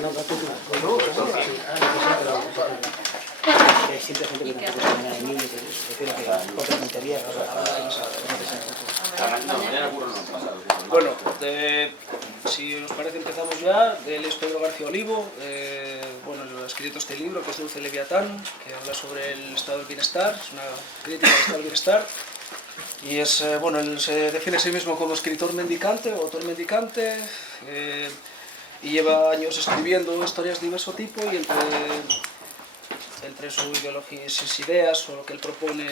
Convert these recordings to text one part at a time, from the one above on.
no, tú. Hay siempre gente que no puede terminar de mí, que prefiero que otra tontería, Bueno, si os parece empezamos ya. Él es Pedro García Olivo. Bueno, ha escrito este libro que es Dulce Leviatán, que habla sobre el estado del bienestar, es una crítica del estado del bienestar. Y es, bueno, él se define a sí mismo como escritor mendicante o autor mendicante, y lleva años escribiendo historias de diverso tipo, y entre su ideología y sus ideas o lo que él propone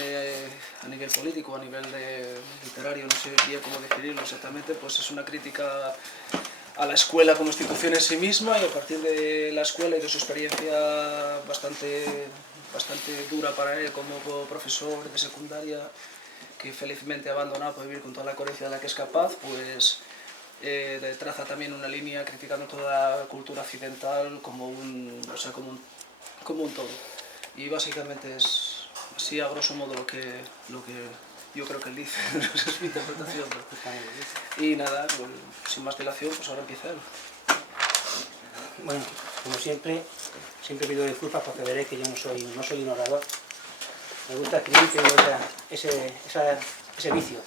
a nivel político, a nivel literario, no sé bien cómo definirlo exactamente, pues es una crítica a la escuela como institución en sí misma, y a partir de la escuela y de su experiencia bastante dura para él como profesor de secundaria, que felizmente ha abandonado para vivir con toda la coherencia de la que es capaz, pues traza también una línea criticando toda la cultura occidental como un todo. Y básicamente es así a grosso modo lo que yo creo que él dice, no sé, es mi interpretación. Y nada, pues, sin más dilación, pues ahora empieza él. Bueno, como siempre pido disculpas porque veréis que yo no soy un orador. Me gusta escribir, tengo ese vicio,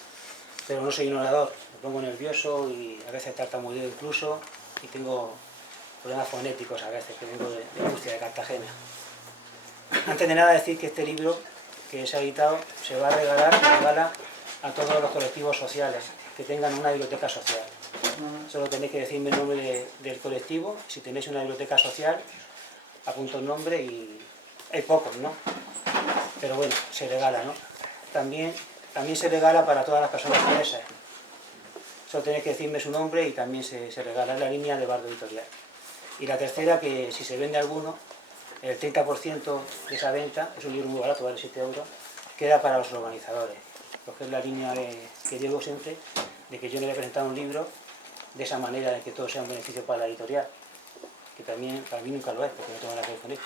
pero no soy un orador. Me pongo nervioso y a veces tartamudeo incluso, y tengo problemas fonéticos a veces, que vengo de Murcia, de Cartagena. Antes de nada decir que este libro que se ha editado se regala a todos los colectivos sociales que tengan una biblioteca social. Solo tenéis que decirme el nombre del colectivo. Si tenéis una biblioteca social, apunto el nombre y hay pocos, ¿no? Pero bueno, se regala, ¿no? También se regala para todas las personas chinesas. Solo tenéis que decirme su nombre y también se regala. Es la línea de Bardo Editorial. Y la tercera, que si se vende alguno, el 30% de esa venta, es un libro muy barato, vale 7 euros, queda para los organizadores. Porque es la línea que llevo siempre, de que yo no voy a presentar un libro de esa manera, de que todo sea un beneficio para la editorial, que también para mí nunca lo es, porque no tengo nada que ver con esto.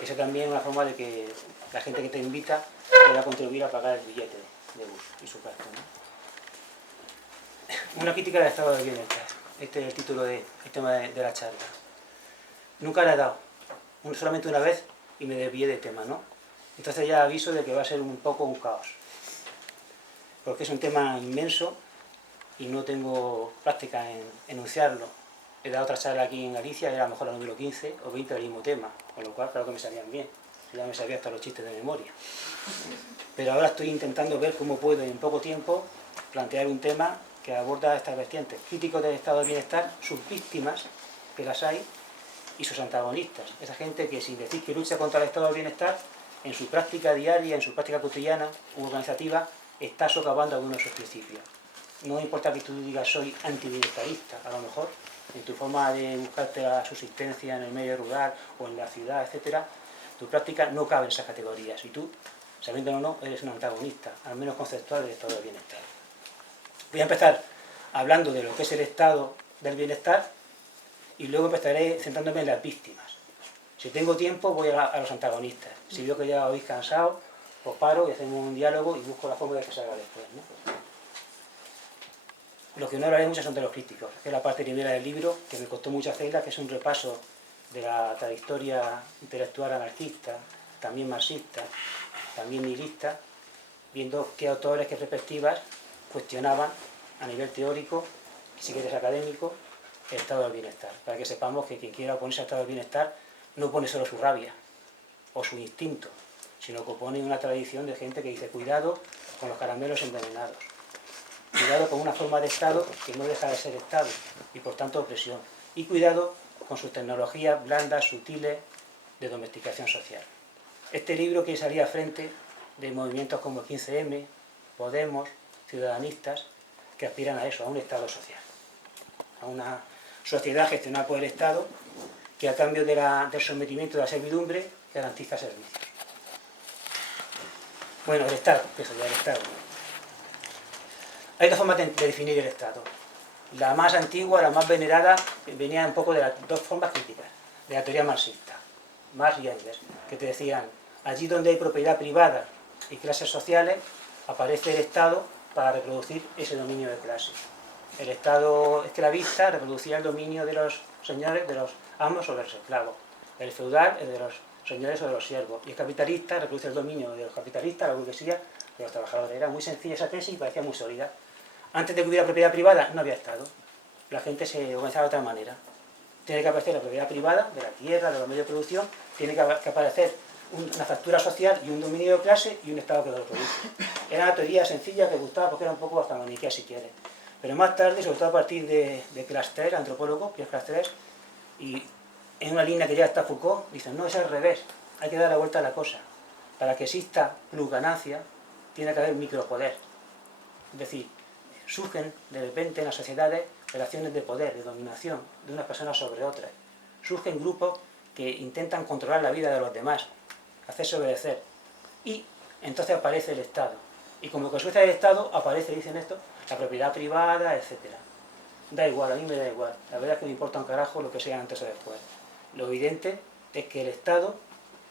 Que sea también una forma de que la gente que te invita pueda contribuir a pagar el billete de bus y su gasto, ¿no? Una crítica del estado del bienestar. Este es el título del tema de la charla. Nunca la he dado, solamente una vez, y me desvié de tema, ¿no? Entonces ya aviso de que va a ser un poco un caos, porque es un tema inmenso y no tengo práctica en enunciarlo. He dado otra charla aquí en Galicia, era a lo mejor la número 15 o 20 del mismo tema, con lo cual claro que me salían bien, ya me sabía hasta los chistes de memoria. Pero ahora estoy intentando ver cómo puedo en poco tiempo plantear un tema que aborda estas vertientes: críticos del estado del bienestar, sus víctimas, que las hay, y sus antagonistas, esa gente que sin decir que lucha contra el estado del bienestar, en su práctica diaria, en su práctica cotidiana u organizativa, está socavando algunos de sus principios. No importa que tú digas soy antibienestarista, a lo mejor en tu forma de buscarte la subsistencia en el medio rural o en la ciudad, etcétera, tu práctica no cabe en esas categorías, y tú, sabiéndolo o no, eres un antagonista, al menos conceptual, del estado del bienestar. Voy a empezar hablando de lo que es el estado del bienestar, y luego empezaré centrándome en las víctimas. Si tengo tiempo voy a los antagonistas. Si veo que ya habéis cansado, os paro y hacemos un diálogo y busco la forma de que salga después, ¿no? Lo que no hablaré mucho son de los críticos, que es la parte primera del libro, que me costó mucho hacerla, que es un repaso de la trayectoria intelectual anarquista, también marxista, también nihilista, viendo qué autores, qué perspectivas cuestionaban a nivel teórico, si quieres académico, el estado del bienestar, para que sepamos que quien quiera oponerse al estado del bienestar no opone solo su rabia o su instinto, sino que opone una tradición de gente que dice cuidado con los caramelos envenenados, cuidado con una forma de estado que no deja de ser estado y por tanto opresión, y cuidado con sus tecnologías blandas, sutiles, de domesticación social. Este libro quiere salir a frente de movimientos como 15M, Podemos, ciudadanistas, que aspiran a eso, a un estado social, a una sociedad gestionada por el Estado, que a cambio del sometimiento de la servidumbre garantiza servicios. Bueno, el Estado, eso ya el Estado. Hay dos formas de definir el Estado. La más antigua, la más venerada, venía un poco de las dos formas críticas, de la teoría marxista, Marx y Engels, que te decían, allí donde hay propiedad privada y clases sociales, aparece el Estado para reproducir ese dominio de clases. El Estado esclavista reproducía el dominio de los señores, de los amos sobre los esclavos. El feudal, el de los señores sobre los siervos. Y el capitalista reproduce el dominio de los capitalistas, la burguesía, de los trabajadores. Era muy sencilla esa tesis y parecía muy sólida. Antes de que hubiera propiedad privada, no había Estado. La gente se organizaba de otra manera. Tiene que aparecer la propiedad privada de la tierra, de los medios de producción, tiene que aparecer una factura social y un dominio de clase y un Estado que lo produce. Era una teoría sencilla que gustaba porque era un poco hasta maniquea si quiere. Pero más tarde, sobre todo a partir de Clastres, antropólogo, Pierre Clastres, y en una línea que ya está Foucault, dicen, no, es al revés, hay que dar la vuelta a la cosa. Para que exista plusganancia, tiene que haber micropoder. Es decir, surgen de repente en las sociedades relaciones de poder, de dominación, de unas personas sobre otras. Surgen grupos que intentan controlar la vida de los demás, hacerse obedecer. Y entonces aparece el Estado. Y como consecuencia del Estado aparece, dicen esto, la propiedad privada, etc. Da igual, a mí me da igual. La verdad es que me importa un carajo lo que sea antes o después. Lo evidente es que el Estado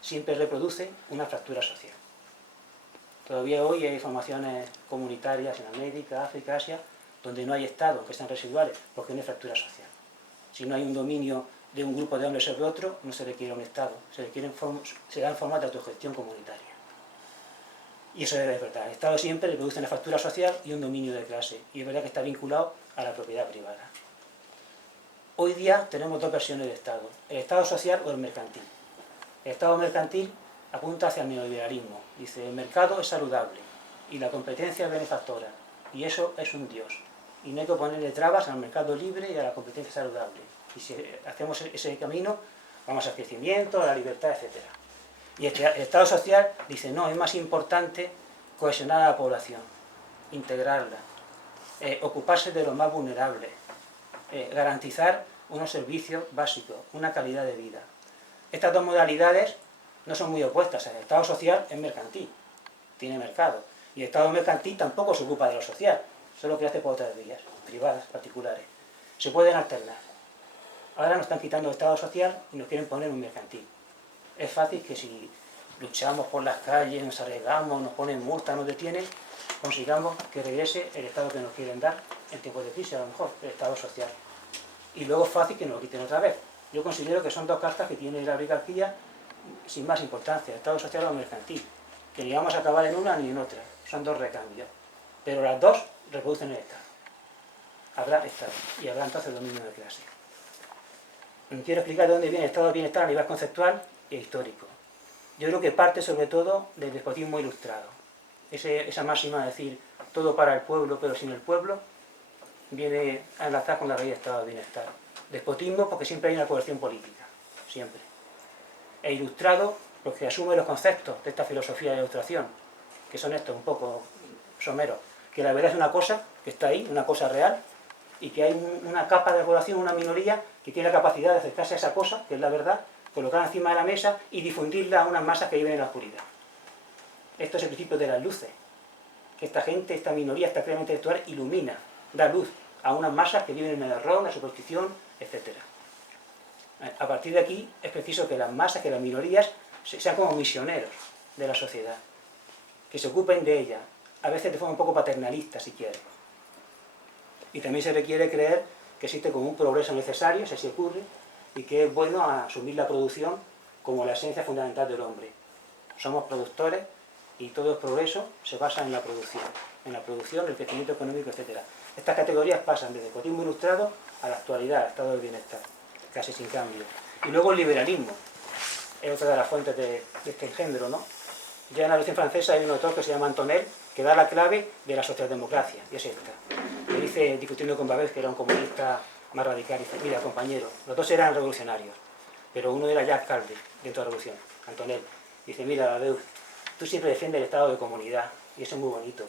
siempre reproduce una fractura social. Todavía hoy hay formaciones comunitarias en América, África, Asia, donde no hay Estado, que están residuales, porque no hay fractura social. Si no hay un dominio de un grupo de hombres sobre otro, no se requiere un Estado, se dan formas de autogestión comunitaria. Y eso es verdad, el Estado siempre reproduce una fractura social y un dominio de clase, y es verdad que está vinculado a la propiedad privada. Hoy día tenemos dos versiones de Estado, el Estado social o el mercantil. El Estado mercantil apunta hacia el neoliberalismo, dice el mercado es saludable y la competencia es benefactora, y eso es un dios, y no hay que ponerle trabas al mercado libre y a la competencia saludable. Y si hacemos ese camino, vamos al crecimiento, a la libertad, etc. Y el Estado social dice, no, es más importante cohesionar a la población, integrarla, ocuparse de los más vulnerables, garantizar unos servicios básicos, una calidad de vida. Estas dos modalidades no son muy opuestas. El Estado social es mercantil, tiene mercado. Y el Estado mercantil tampoco se ocupa de lo social, solo que hace por otras vías, privadas, particulares. Se pueden alternar. Ahora nos están quitando el Estado social y nos quieren poner un mercantil. Es fácil que si luchamos por las calles, nos arriesgamos, nos ponen multas, nos detienen, consigamos que regrese el Estado que nos quieren dar en tiempos de crisis, a lo mejor, el Estado social. Y luego es fácil que nos lo quiten otra vez. Yo considero que son dos cartas que tiene la oligarquía sin más importancia, el Estado social o mercantil, que ni vamos a acabar en una ni en otra, son dos recambios, pero las dos reproducen el Estado. Habrá Estado, y habrá entonces dominio de clase. Quiero explicar de dónde viene el estado de bienestar a nivel conceptual e histórico. Yo creo que parte sobre todo del despotismo ilustrado. Esa máxima de decir todo para el pueblo pero sin el pueblo, viene a enlazar con la raíz del estado de bienestar. Despotismo porque siempre hay una coerción política, siempre. E ilustrado porque asume los conceptos de esta filosofía de ilustración, que son estos un poco someros, que la verdad es una cosa que está ahí, una cosa real, y que hay una capa de población, una minoría, que tiene la capacidad de acercarse a esa cosa, que es la verdad, colocarla encima de la mesa y difundirla a unas masas que viven en la oscuridad. Esto es el principio de las luces, que esta gente, esta minoría, esta creencia intelectual ilumina, da luz a unas masas que viven en el error, en la superstición, etc. A partir de aquí es preciso que las masas, que las minorías, sean como misioneros de la sociedad, que se ocupen de ella, a veces de forma un poco paternalista, si quiere. Y también se requiere creer que existe como un progreso necesario, si así ocurre, y que es bueno asumir la producción como la esencia fundamental del hombre. Somos productores y todo el progreso se basa en la producción, el crecimiento económico, etc. Estas categorías pasan desde el despotismo ilustrado a la actualidad, al estado del bienestar, casi sin cambio. Y luego el liberalismo, es otra de las fuentes de este engendro, ¿no? Ya en la Revolución Francesa hay un autor que se llama Antonel, que da la clave de la socialdemocracia, y es esta. Le dice, discutiendo con Babel, que era un comunista más radical, dice, mira, compañero, los dos eran revolucionarios, pero uno era ya alcalde dentro de la revolución, Antonel. Dice, mira, Babel, tú siempre defiendes el estado de comunidad, y eso es muy bonito,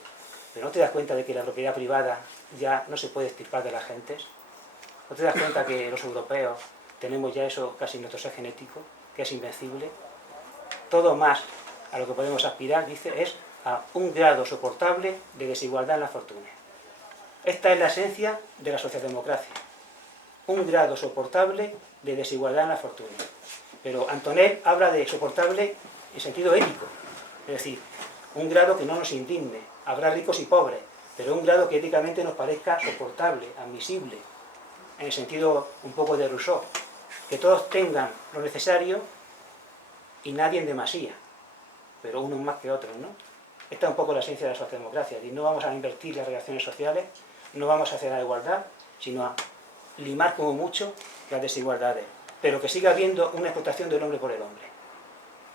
pero ¿no te das cuenta de que la propiedad privada ya no se puede extirpar de las gentes? ¿No te das cuenta que los europeos tenemos ya eso casi en nuestro ser genético, que es invencible? Todo más a lo que podemos aspirar, dice, es a un grado soportable de desigualdad en la fortuna. Esta es la esencia de la socialdemocracia. Un grado soportable de desigualdad en la fortuna. Pero Antonel habla de soportable en sentido ético. Es decir, un grado que no nos indigne. Habrá ricos y pobres, pero un grado que éticamente nos parezca soportable, admisible, en el sentido un poco de Rousseau. que todos tengan lo necesario y nadie en demasía, pero unos más que otros, ¿no? Esta es un poco la esencia de la socialdemocracia, y no vamos a invertir las relaciones sociales, no vamos a hacer la igualdad, sino a limar como mucho las desigualdades, pero que siga habiendo una explotación del hombre por el hombre,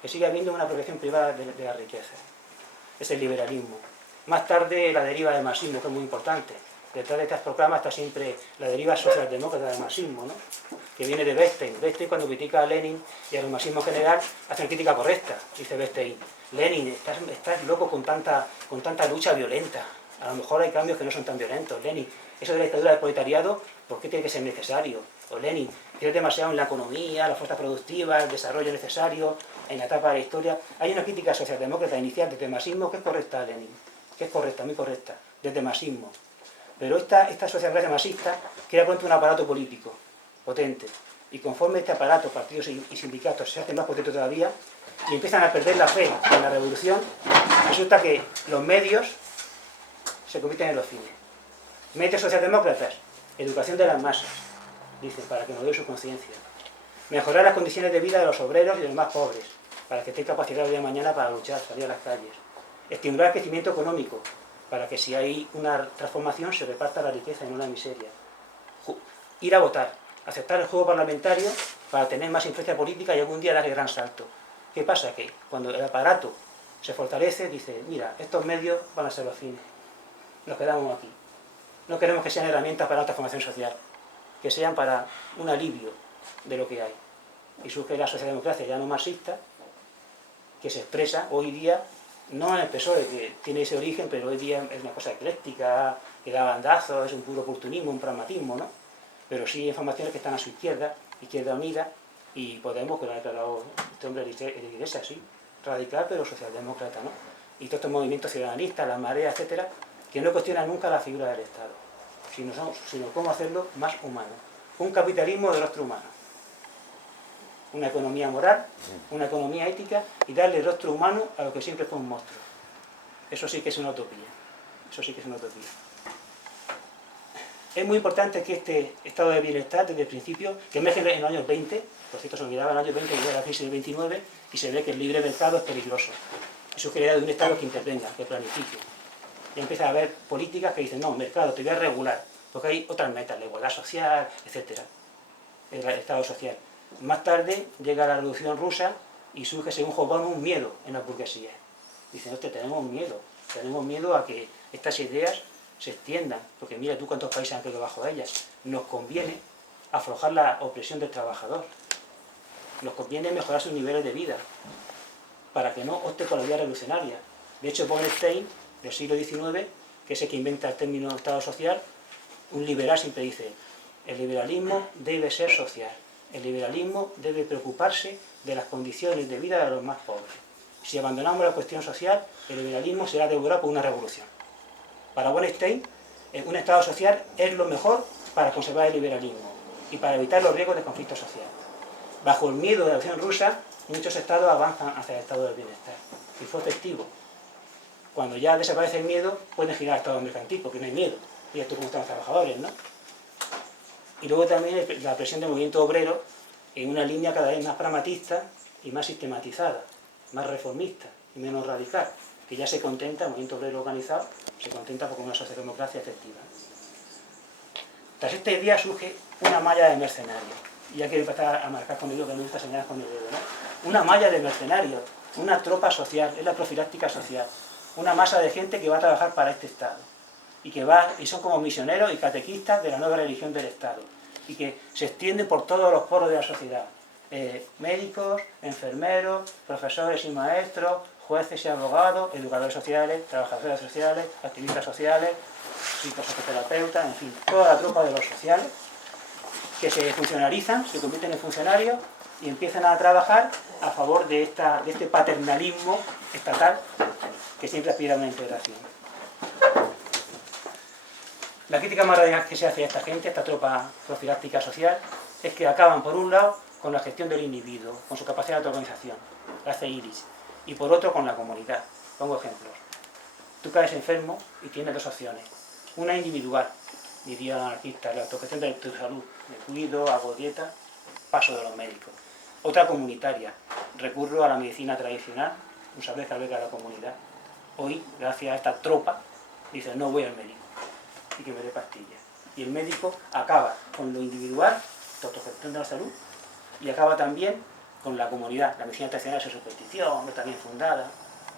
que siga habiendo una protección privada de la riqueza. Es el liberalismo. Más tarde la deriva del marxismo, que es muy importante. Detrás de estas proclamas está siempre la deriva socialdemócrata del marxismo, ¿no? Que viene de Bernstein. Bernstein, cuando critica a Lenin y al marxismo en general, hace una crítica correcta, dice Bernstein. Lenin, estás loco con tanta lucha violenta. A lo mejor hay cambios que no son tan violentos. Lenin, eso de la dictadura del proletariado, ¿por qué tiene que ser necesario? O Lenin, crees demasiado en la economía, la fuerza productiva, el desarrollo necesario, en la etapa de la historia. Hay una crítica socialdemócrata inicial desde el marxismo que es correcta a Lenin, que es correcta, muy correcta, desde el marxismo. Pero esta socialdemocracia marxista crea pronto un aparato político potente. Y conforme este aparato, partidos y sindicatos se hacen más potente todavía y empiezan a perder la fe en la revolución, resulta que los medios se convierten en los fines. Medios socialdemócratas, educación de las masas, dicen, para que modele su conciencia. Mejorar las condiciones de vida de los obreros y de los más pobres, para que tengan capacidad el día de mañana para luchar, salir a las calles. Estimular el crecimiento económico, para que si hay una transformación se reparta la riqueza y no la miseria. Ir a votar, aceptar el juego parlamentario para tener más influencia política y algún día dar el gran salto. ¿Qué pasa? Que cuando el aparato se fortalece, dice, mira, estos medios van a ser los fines. Nos quedamos aquí. No queremos que sean herramientas para la transformación social, que sean para un alivio de lo que hay. Y surge la socialdemocracia ya no marxista, que se expresa hoy día, no en el PSOE, que tiene ese origen, pero hoy día es una cosa ecléctica, que da bandazos, es un puro oportunismo, un pragmatismo, ¿no? Pero sí hay formaciones que están a su izquierda, Izquierda Unida, y Podemos, que lo ha declarado este hombre de la Iglesia, sí, radical, pero socialdemócrata, ¿no? Y todos estos movimientos ciudadanistas, las mareas, etcétera, que no cuestionan nunca la figura del Estado, sino cómo hacerlo más humano. Un capitalismo de rostro humano. Una economía moral, una economía ética y darle rostro humano a lo que siempre fue un monstruo. Eso sí que es una utopía. Eso sí que es una utopía. Es muy importante que este estado de bienestar, desde el principio, que emerge en los años 20, por cierto se olvidaba en los años 20 que era la crisis del 29, y se ve que el libre mercado es peligroso. Eso es la idea de un Estado que intervenga, que planifique. Y empieza a haber políticas que dicen, no, mercado, te voy a regular, porque hay otras metas, la igualdad social, etc. El Estado social. Más tarde llega la Revolución Rusa y surge, según Hobsbawm, un miedo en la burguesía. Dicen, hostia, tenemos miedo a que estas ideas se extiendan, porque mira tú cuántos países han quedado bajo ellas. Nos conviene aflojar la opresión del trabajador, nos conviene mejorar sus niveles de vida, para que no opte por la vía revolucionaria. De hecho, Bernstein, del siglo XIX, que es el que inventa el término Estado social, un liberal siempre dice, el liberalismo debe ser social, el liberalismo debe preocuparse de las condiciones de vida de los más pobres. Si abandonamos la cuestión social, el liberalismo será devorado por una revolución. Para Bernstein, un Estado social es lo mejor para conservar el liberalismo y para evitar los riesgos de conflicto social. Bajo el miedo de la Revolución Rusa, muchos estados avanzan hacia el estado del bienestar. Y fue efectivo. Cuando ya desaparece el miedo, pueden girar al estado mercantil, porque no hay miedo. Y esto como están los trabajadores, ¿no? Y luego también la presión del movimiento obrero en una línea cada vez más pragmatista y más sistematizada, más reformista y menos radical, que ya se contenta, el movimiento obrero organizado, se contenta con una socialdemocracia efectiva. Tras esta idea surge una malla de mercenarios. Y ya quiero empezar a marcar con ello, que me gusta señalar con el dedo, ¿no? Una malla de mercenarios, una tropa social, es la profiláctica social, una masa de gente que va a trabajar para este Estado, y son como misioneros y catequistas de la nueva religión del Estado, y que se extienden por todos los poros de la sociedad, médicos, enfermeros, profesores y maestros, jueces y abogados, educadores sociales, trabajadores sociales, activistas sociales, psicoterapeutas, en fin, toda la tropa de los sociales, que se funcionalizan, se convierten en funcionarios y empiezan a trabajar a favor de este paternalismo estatal que siempre aspira a una integración. La crítica más radical que se hace a esta gente, a esta tropa profiláctica social, es que acaban, por un lado, con la gestión del individuo, con su capacidad de autorganización, la hace Iris, y por otro, con la comunidad. Pongo ejemplos. Tú caes enfermo y tienes dos opciones. Una individual, diría el anarquista, la autogestión de tu salud, me cuido, hago dieta, paso de los médicos. Otra comunitaria, recurro a la medicina tradicional, un saber que alberga la comunidad. Hoy, gracias a esta tropa, dice, no voy al médico y que me dé pastillas. Y el médico acaba con lo individual, autogestión de la salud, y acaba también con la comunidad. La medicina tradicional es su superstición, no está bien fundada,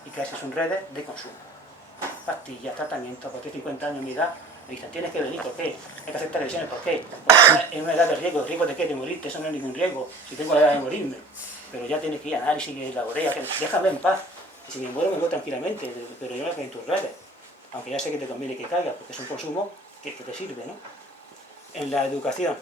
y casi son redes de consumo. Pastillas, tratamientos, porque 50 años de mi edad, me dicen, tienes que venir, ¿por qué? Hay que aceptar lesiones, ¿por qué? Porque es una edad de riesgo. ¿Riesgo de qué? De morirte, eso no es ningún riesgo. Si tengo la edad de morirme, pero ya tienes que ir a análisis y la urea, déjame en paz. Y si me muero, me muero tranquilamente, pero yo no estoy en tus redes. Aunque ya sé que te conviene que caiga, porque es un consumo que te sirve, ¿no? En la educación,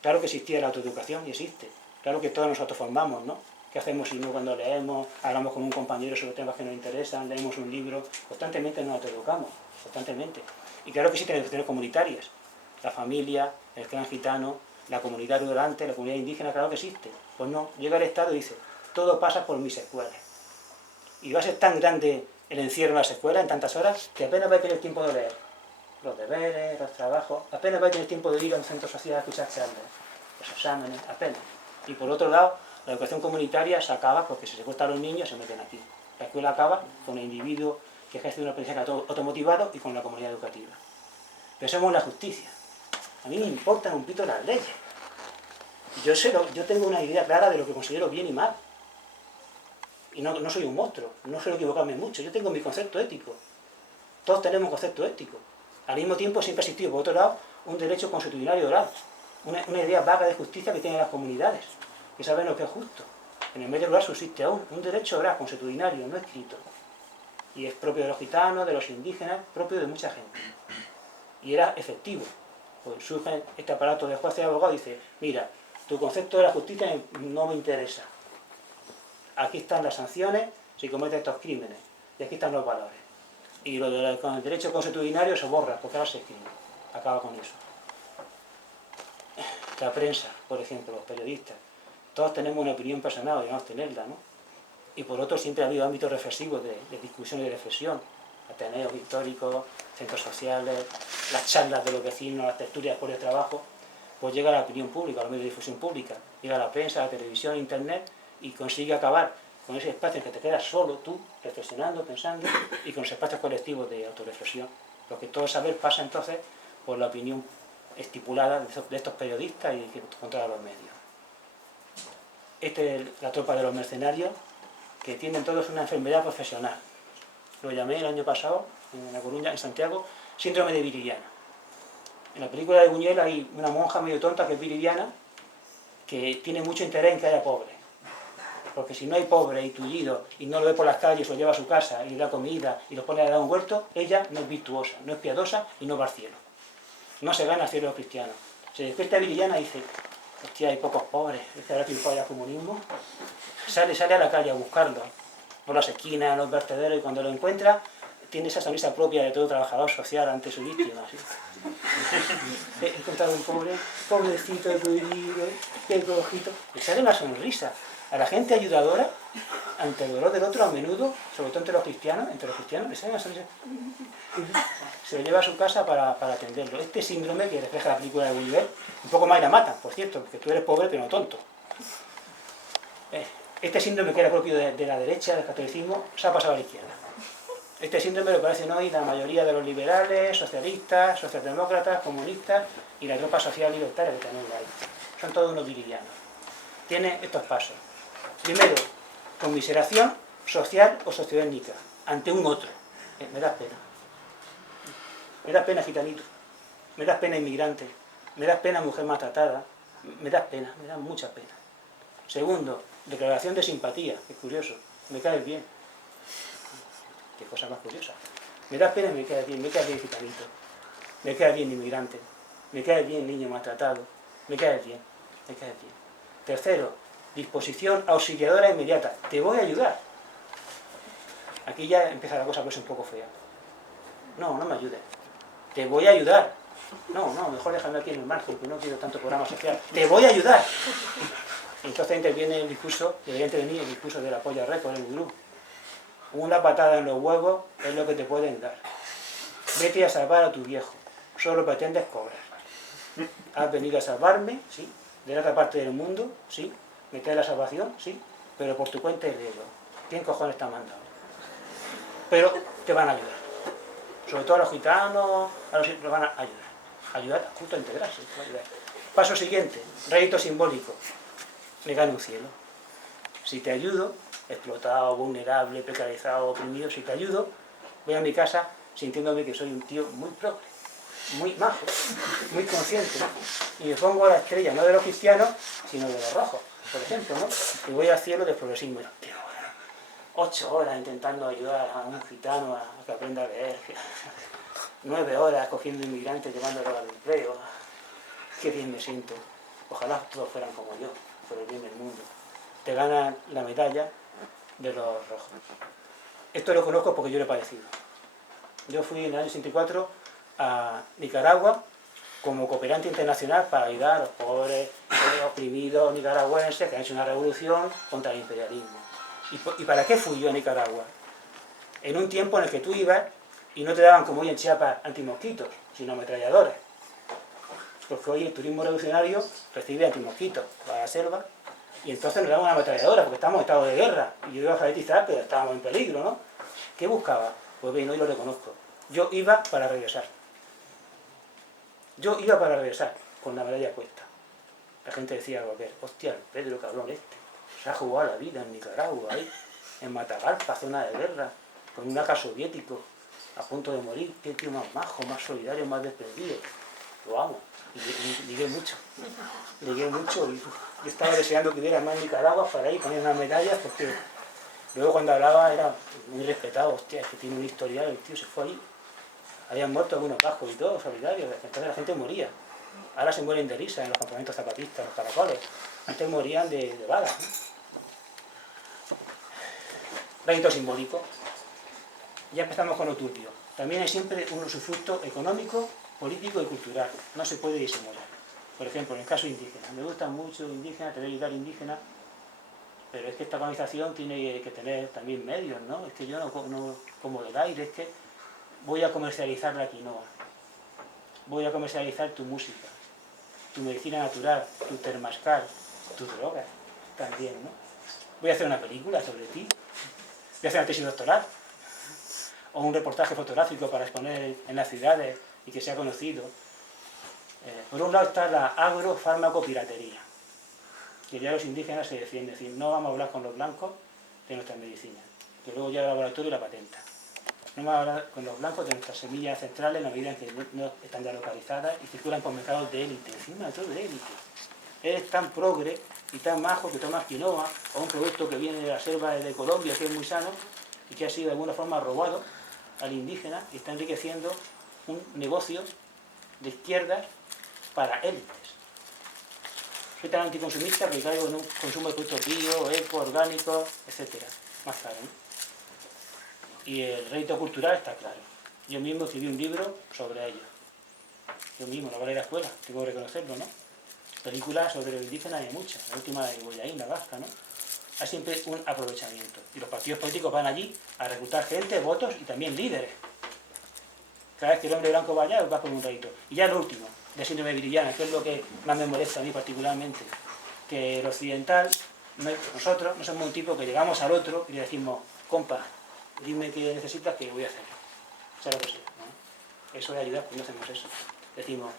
claro que existía la autoeducación y existe. Claro que todos nosotros formamos, ¿no? ¿Qué hacemos si no cuando leemos, hablamos con un compañero sobre temas que nos interesan, leemos un libro? Constantemente nos autoeducamos, constantemente. Y claro que existen instituciones comunitarias. La familia, el clan gitano, la comunidad ruralante, la comunidad indígena, claro que existe. Pues no, llega el Estado y dice, todo pasa por mis escuelas. Y va a ser tan grande el encierro en las escuelas en tantas horas que apenas va a tener tiempo de leer. Los deberes, los trabajos, apenas va a tener tiempo de ir a un centro social a escuchar charlas, los exámenes, apenas. Y por otro lado, la educación comunitaria se acaba porque si se secuestra a los niños se meten aquí. La escuela acaba con el individuo que ejerce un aprendizaje automotivado y con la comunidad educativa. Pensemos en la justicia. A mí me importan un pito las leyes. Yo tengo una idea clara de lo que considero bien y mal. Y no soy un monstruo, no suelo equivocarme mucho. Yo tengo mi concepto ético. Todos tenemos un concepto ético. Al mismo tiempo siempre ha existido, por otro lado, un derecho consuetudinario oral. Una idea vaga de justicia que tienen las comunidades, que saben lo que es justo. En el medio rural subsiste aún un derecho oral consuetudinario, no escrito. Y es propio de los gitanos, de los indígenas, propio de mucha gente. Y era efectivo. Pues surge este aparato de jueces y abogados y dice, mira, tu concepto de la justicia no me interesa. Aquí están las sanciones si cometes estos crímenes. Y aquí están los valores. Y con el derecho consuetudinario se borra, porque ahora se escribe. Acaba con eso. La prensa, por ejemplo, los periodistas. Todos tenemos una opinión personal, debemos tenerla, ¿no? Y por otro, siempre ha habido ámbitos reflexivos de discusión y de reflexión. Ateneos históricos, centros sociales, las charlas de los vecinos, las tertulias por el trabajo. Pues llega a la opinión pública, a los medios de difusión pública. Llega a la prensa, a la televisión, a internet, y consigue acabar con ese espacio en que te quedas solo tú, reflexionando, pensando, y con los espacios colectivos de autorreflexión. Porque todo saber pasa entonces por la opinión estipulada de estos periodistas y que controlan los medios. Esta es la tropa de los mercenarios, que tienen todos una enfermedad profesional. Lo llamé el año pasado, en La Coruña, en Santiago, síndrome de Viridiana. En la película de Buñuel hay una monja medio tonta que es viridiana, que tiene mucho interés en que haya pobres. Porque si no hay pobre y tullido y no lo ve por las calles o lo lleva a su casa y le da comida y lo pone a dar un huerto, ella no es virtuosa, no es piadosa y no va al cielo. No se gana al cielo cristiano. Se despierta viridiana y dice, hostia, hay pocos pobres, es que ahora triunfa el comunismo. Sale a la calle a buscarlo, por las esquinas, en los vertederos, y cuando lo encuentra, tiene esa sonrisa propia de todo trabajador social ante su víctima. ¿Sí? He encontrado un pobre, pobrecito, qué cojito, y sale una sonrisa. A la gente ayudadora, ante el dolor del otro, a menudo, sobre todo entre los cristianos, le sale una sonrisa. Se lo lleva a su casa para atenderlo. Este síndrome que refleja la película de Buñuel, un poco más y la matan, por cierto, porque tú eres pobre pero no tonto. Este síndrome que era propio de la derecha, del catolicismo, se ha pasado a la izquierda. Este síndrome lo parecen hoy la mayoría de los liberales, socialistas, socialdemócratas, comunistas y la tropa social libertaria que también la hay. Son todos unos viridianos. Tiene estos pasos. Primero, conmiseración social o socioétnica ante un otro. Me das pena. Me das pena, gitanito. Me das pena, inmigrante. Me das pena, mujer maltratada. Me das pena, me das mucha pena. Segundo, declaración de simpatía. Es curioso. Me caes bien. Qué cosa más curiosa. Me das pena y me caes bien gitanito. Me caes bien, inmigrante. Me caes bien, niño maltratado. Me caes bien. Me caes bien. Tercero, disposición auxiliadora inmediata. Te voy a ayudar. Aquí ya empieza la cosa a ponerse un poco fea. No me ayudes. Te voy a ayudar. No, mejor déjame aquí en el margen, que no quiero tanto programa social. Te voy a ayudar. Entonces interviene el discurso, debería intervenir el discurso del apoyo a récord en el grupo. Una patada en los huevos es lo que te pueden dar. Vete a salvar a tu viejo. Solo pretendes cobrar. Has venido a salvarme, sí, de la otra parte del mundo, sí, me trae la salvación, sí, pero por tu cuenta y riesgo. ¿Quién cojones te ha mandado? Pero te van a ayudar. Sobre todo a los gitanos, a los van a ayudar. Ayudar justo a integrarse. Paso siguiente, rédito simbólico. Me gano un cielo. Si te ayudo, explotado, vulnerable, precarizado, oprimido, si te ayudo, voy a mi casa sintiéndome que soy un tío muy progre, muy majo, muy consciente, y me pongo a la estrella no de los cristianos, sino de los rojos, por ejemplo, ¿no? Y voy al cielo del progresismo. Tío, 8 horas intentando ayudar a un gitano a que aprenda a leer, 9 horas cogiendo inmigrantes llevándolos al empleo. Qué bien me siento. Ojalá todos fueran como yo, por el bien del mundo. Te ganan la medalla de los rojos. Esto lo conozco porque yo lo he padecido. Yo fui en el año 64 a Nicaragua como cooperante internacional para ayudar a los pobres, oprimidos nicaragüenses que han hecho una revolución contra el imperialismo. ¿Y para qué fui yo a Nicaragua? En un tiempo en el que tú ibas y no te daban como hoy en Chiapas antimosquitos, sino ametralladores. Porque hoy el turismo revolucionario recibe antimosquitos para la selva y entonces nos daban una ametralladora porque estamos en estado de guerra y yo iba a alfabetizar pero estábamos en peligro, ¿no? ¿Qué buscaba? Pues bien, hoy lo reconozco. Yo iba para regresar. Yo iba para regresar con la medalla puesta. La gente decía algo que, hostia, el Pedro cabrón este, se ha jugado la vida en Nicaragua, ahí, en Matagalpa, zona de guerra, con un AK soviético, a punto de morir, qué tío más majo, más solidario, más desprendido. Lo amo. Y ligué mucho y yo estaba deseando que hubiera más Nicaragua para ir poner unas medallas porque luego cuando hablaba era muy respetado, hostia, es que tiene un historial, el tío se fue ahí, habían muerto algunos vascos y todo, solidarios, entonces la gente moría, ahora se mueren de risa en los campamentos zapatistas, los caracoles, antes morían de balas, ¿no? Rédito simbólico. Ya empezamos con lo turbio. También hay siempre un usufructo económico, político y cultural. No se puede disimular. Por ejemplo, en el caso indígena. Me gusta mucho indígena, te voy a ayudar indígena, pero es que esta organización tiene que tener también medios, ¿no? Es que yo no como del aire, es que voy a comercializar la quinoa. Voy a comercializar tu música, tu medicina natural, tu termascal, tus drogas también, ¿no? Voy a hacer una película sobre ti. Voy a hacer una tesis doctoral. O un reportaje fotográfico para exponer en las ciudades y que sea conocido. Por un lado está la agrofármaco-piratería, que ya los indígenas se defienden, es decir, no vamos a hablar con los blancos de nuestras medicinas, que luego llega al laboratorio y la patenta. No vamos a hablar con los blancos de nuestras semillas centrales en la medida en que no están ya localizadas y circulan por mercados de élite, encima de todo de élite. Eres tan progre y tan majo que tomas quinoa o un producto que viene de la selva de Colombia, que es muy sano y que ha sido de alguna forma robado al indígena y está enriqueciendo un negocio de izquierdas para élites. Soy tan anticonsumista que caigo en un consumo de productos bio, eco, orgánicos, etc. Más caro, ¿no? Y el rédito cultural está claro. Yo mismo escribí un libro sobre ello. Yo mismo, no vale la escuela, tengo que reconocerlo, ¿no? Películas sobre los indígenas hay muchas, la última de Boyaín, la vasca, ¿no? Hay siempre un aprovechamiento. Y los partidos políticos van allí a reclutar gente, votos y también líderes. Cada vez que el hombre blanco va allá, va por un rédito. Y ya lo último, de síndrome viriliana, que es lo que más me molesta a mí particularmente, que el occidental, nosotros, no somos un tipo que llegamos al otro y le decimos, compa, dime qué necesitas que voy a hacer. Sea lo que sea, ¿no? Eso de ayudar, pues no hacemos eso. Decimos,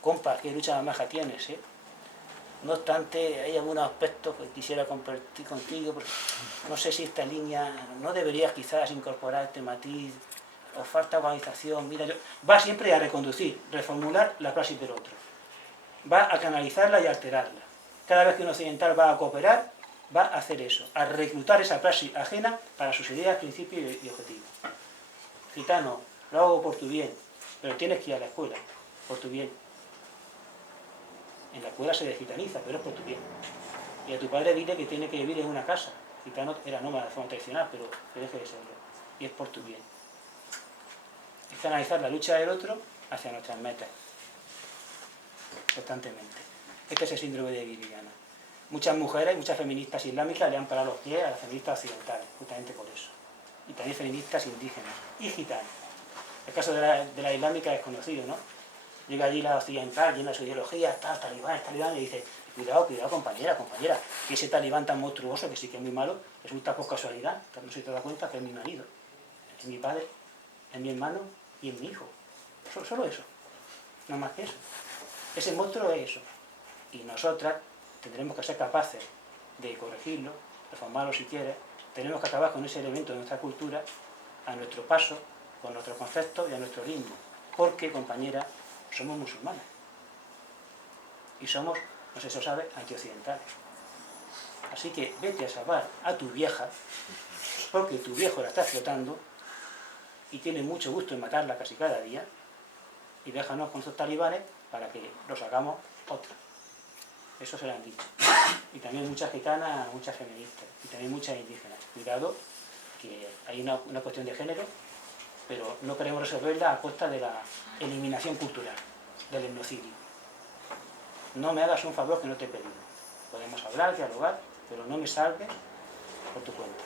compa, qué lucha más maja tienes, ¿eh? No obstante, hay algunos aspectos que quisiera compartir contigo, porque no sé si esta línea, no deberías quizás incorporar este matiz, o falta organización, mira, va siempre a reconducir, reformular la praxis del otro. Va a canalizarla y alterarla. Cada vez que un occidental va a cooperar, va a hacer eso, a reclutar esa praxis ajena para sus ideas, principios y objetivos. Gitano, lo hago por tu bien, pero tienes que ir a la escuela, por tu bien. En la escuela se desgitaniza, pero es por tu bien. Y a tu padre dile que tiene que vivir en una casa. Gitano era nómada de forma tradicional, pero que deje de serlo. Y es por tu bien. Es canalizar la lucha del otro hacia nuestras metas. Constantemente. Este es el síndrome de Viriliana. Muchas mujeres, muchas feministas islámicas le han parado los pies a las feministas occidentales, justamente por eso. Y también feministas indígenas y gitanas. El caso de la islámica es conocido, ¿no? llega allí la occidental, llena de su ideología, talibán, y dice, cuidado, cuidado, compañera, que ese talibán tan monstruoso, que sí que es muy malo, resulta por casualidad, no se te da cuenta que es mi marido, es mi padre, es mi hermano y es mi hijo. Solo eso, no más que eso. Ese monstruo es eso. Y nosotras tendremos que ser capaces de corregirlo, reformarlo si quieres. Tenemos que acabar con ese elemento de nuestra cultura a nuestro paso, con nuestros conceptos y a nuestro ritmo. Porque, compañera, somos musulmanes. Y somos, no sé si lo sabes, antioccidentales. Así que vete a salvar a tu vieja, porque tu viejo la está explotando y tiene mucho gusto en matarla casi cada día, y déjanos con estos talibanes para que los hagamos otra. Eso se lo han dicho. Y también muchas gitanas, muchas feministas, y también muchas indígenas. Cuidado, que hay una cuestión de género, pero no queremos resolverla a costa de la eliminación cultural, del etnocidio. No me hagas un favor que no te he pedido. Podemos hablar, dialogar, pero no me salves por tu cuenta.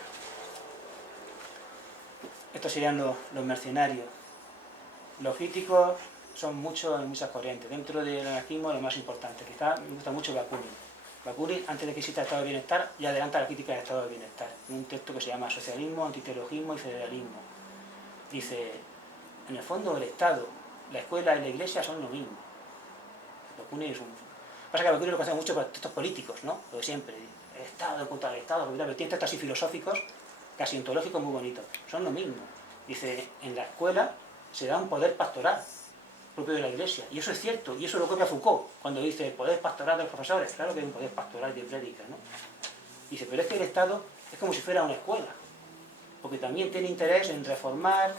Estos serían los mercenarios. Los críticos son muchos en muchas corrientes. Dentro del anarquismo, lo más importante, quizás me gusta mucho Bakunin. Bakunin, antes de que exista el estado de bienestar, ya adelanta la crítica del estado de bienestar, en un texto que se llama Socialismo, Antiteologismo y Federalismo. Dice, en el fondo el Estado, la escuela y la iglesia son lo mismo. Bakunin es un... Pasa que Bakunin lo conoce mucho por textos políticos, ¿no? Lo de siempre. El Estado, en contra del Estado, pero tiene textos así filosóficos, casi ontológicos muy bonitos. Son lo mismo. Dice, en la escuela se da un poder pastoral propio de la iglesia. Y eso es cierto, y eso lo copia Foucault, cuando dice el poder pastoral de los profesores. Claro que hay un poder pastoral de prédica, ¿no? Dice, pero es que el Estado es como si fuera una escuela, porque también tiene interés en reformar,